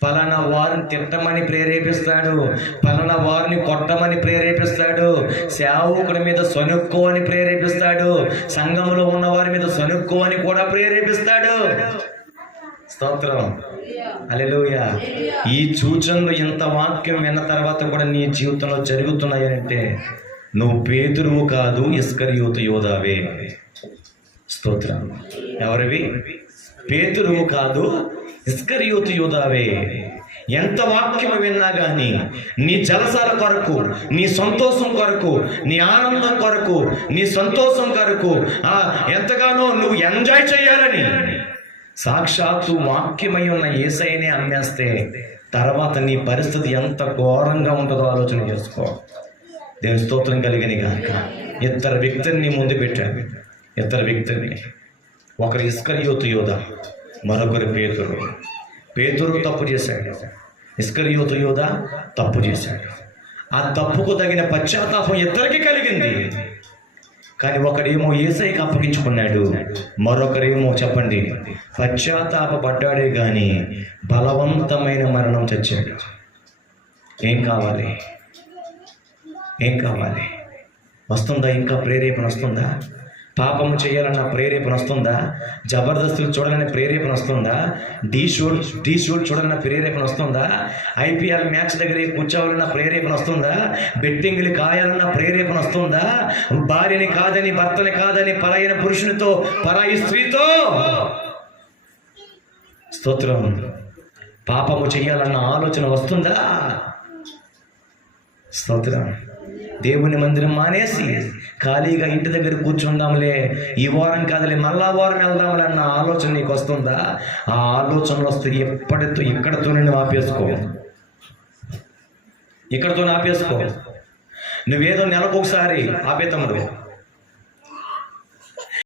పలానా వారిని తిట్టమని ప్రేరేపిస్తాడు, పలానా వారిని కొట్టమని ప్రేరేపిస్తాడు, సేవకుడి మీద సనుక్కో అని ప్రేరేపిస్తాడు, సంఘంలో ఉన్న వారి మీద సనుక్కో అని కూడా ప్రేరేపిస్తాడు. స్తోత్రం, హల్లెలూయా. ఈ సూచనలు ఇంత వాక్యం విన్న తర్వాత కూడా నీ జీవితంలో జరుగుతున్నాయంటే నువ్వు పేతురువు కాదు, ఇస్కరియోతు యోధావే. స్తోత్రం. ఎవరివి? పేతురువు కాదు, ఇస్కరియోతు యోధావే. ఎంత వాక్యం విన్నా కానీ నీ జలసాల కొరకు, నీ సంతోషం కొరకు, నీ ఆనందం కొరకు, నీ సంతోషం కొరకు ఎంతగానో నువ్వు ఎంజాయ్ చేయాలని సాక్షాత్తు వాక్యమై ఉన్న యేసయ్యనే అమ్మేస్తే తర్వాత నీ పరిస్థితి ఎంత ఘోరంగా ఉంటుందో ఆలోచన చేసుకో. దేవుని స్తోత్రం కలిగిన గాక. ఇద్దరు వ్యక్తుల్ని ముందు పెట్టాడు. ఒకరు ఇస్కరియోతు యోధ, మరొకరు పేతురు తప్పు చేశాడు, ఇస్కరియోతు యోధ తప్పు చేశాడు. ఆ తప్పుకు తగిన పశ్చాత్తాపం ఇద్దరికి కలిగింది. కానీ ఒకడేమో యేసయ్యకి అప్పగించుకున్నాడు, మరొకరేమో చెప్పండి పశ్చాత్తాపడ్డాడే కానీ బలవంతమైన మరణం చచ్చాడు. ఏం కావాలి? ఏం కావాలి? వస్తుందా? ఇంకా ప్రేరేపణ వస్తుందా? పాపము చేయాలన్న ప్రేరేపణ వస్తుందా? జబర్దస్తులు చూడాలనే ప్రేరేపణ వస్తుందా? ఢీ షోడ్ చూడాలన్న ప్రేరేపణ వస్తుందా? IPL మ్యాచ్ దగ్గర కూర్చోవాలన్న ప్రేరేపణ వస్తుందా? బెట్టింగ్లు కాయాలన్న ప్రేరేపణ వస్తుందా? భార్యని కాదని, భర్తని కాదని, పరాయిన పురుషునితో, పరాయి స్త్రీతో స్తోత్రం పాపము చేయాలన్న ఆలోచన వస్తుందా? స్తోత్రం. దేవుని మందిరం మానేసి ఖాళీగా ఇంటి దగ్గర కూర్చుందాంలే, ఈ వారం కాదులే మళ్ళా వారం వెళ్దాంలే అన్న ఆలోచన నీకు వస్తుందా? ఆ ఆలోచనలు వస్తే ఇక్కడతోనే నువ్వు ఆపేసుకో. ఇక్కడతో ఆపేసుకో. నువ్వేదో నెలకు ఒకసారి ఆపేతమ్ముడు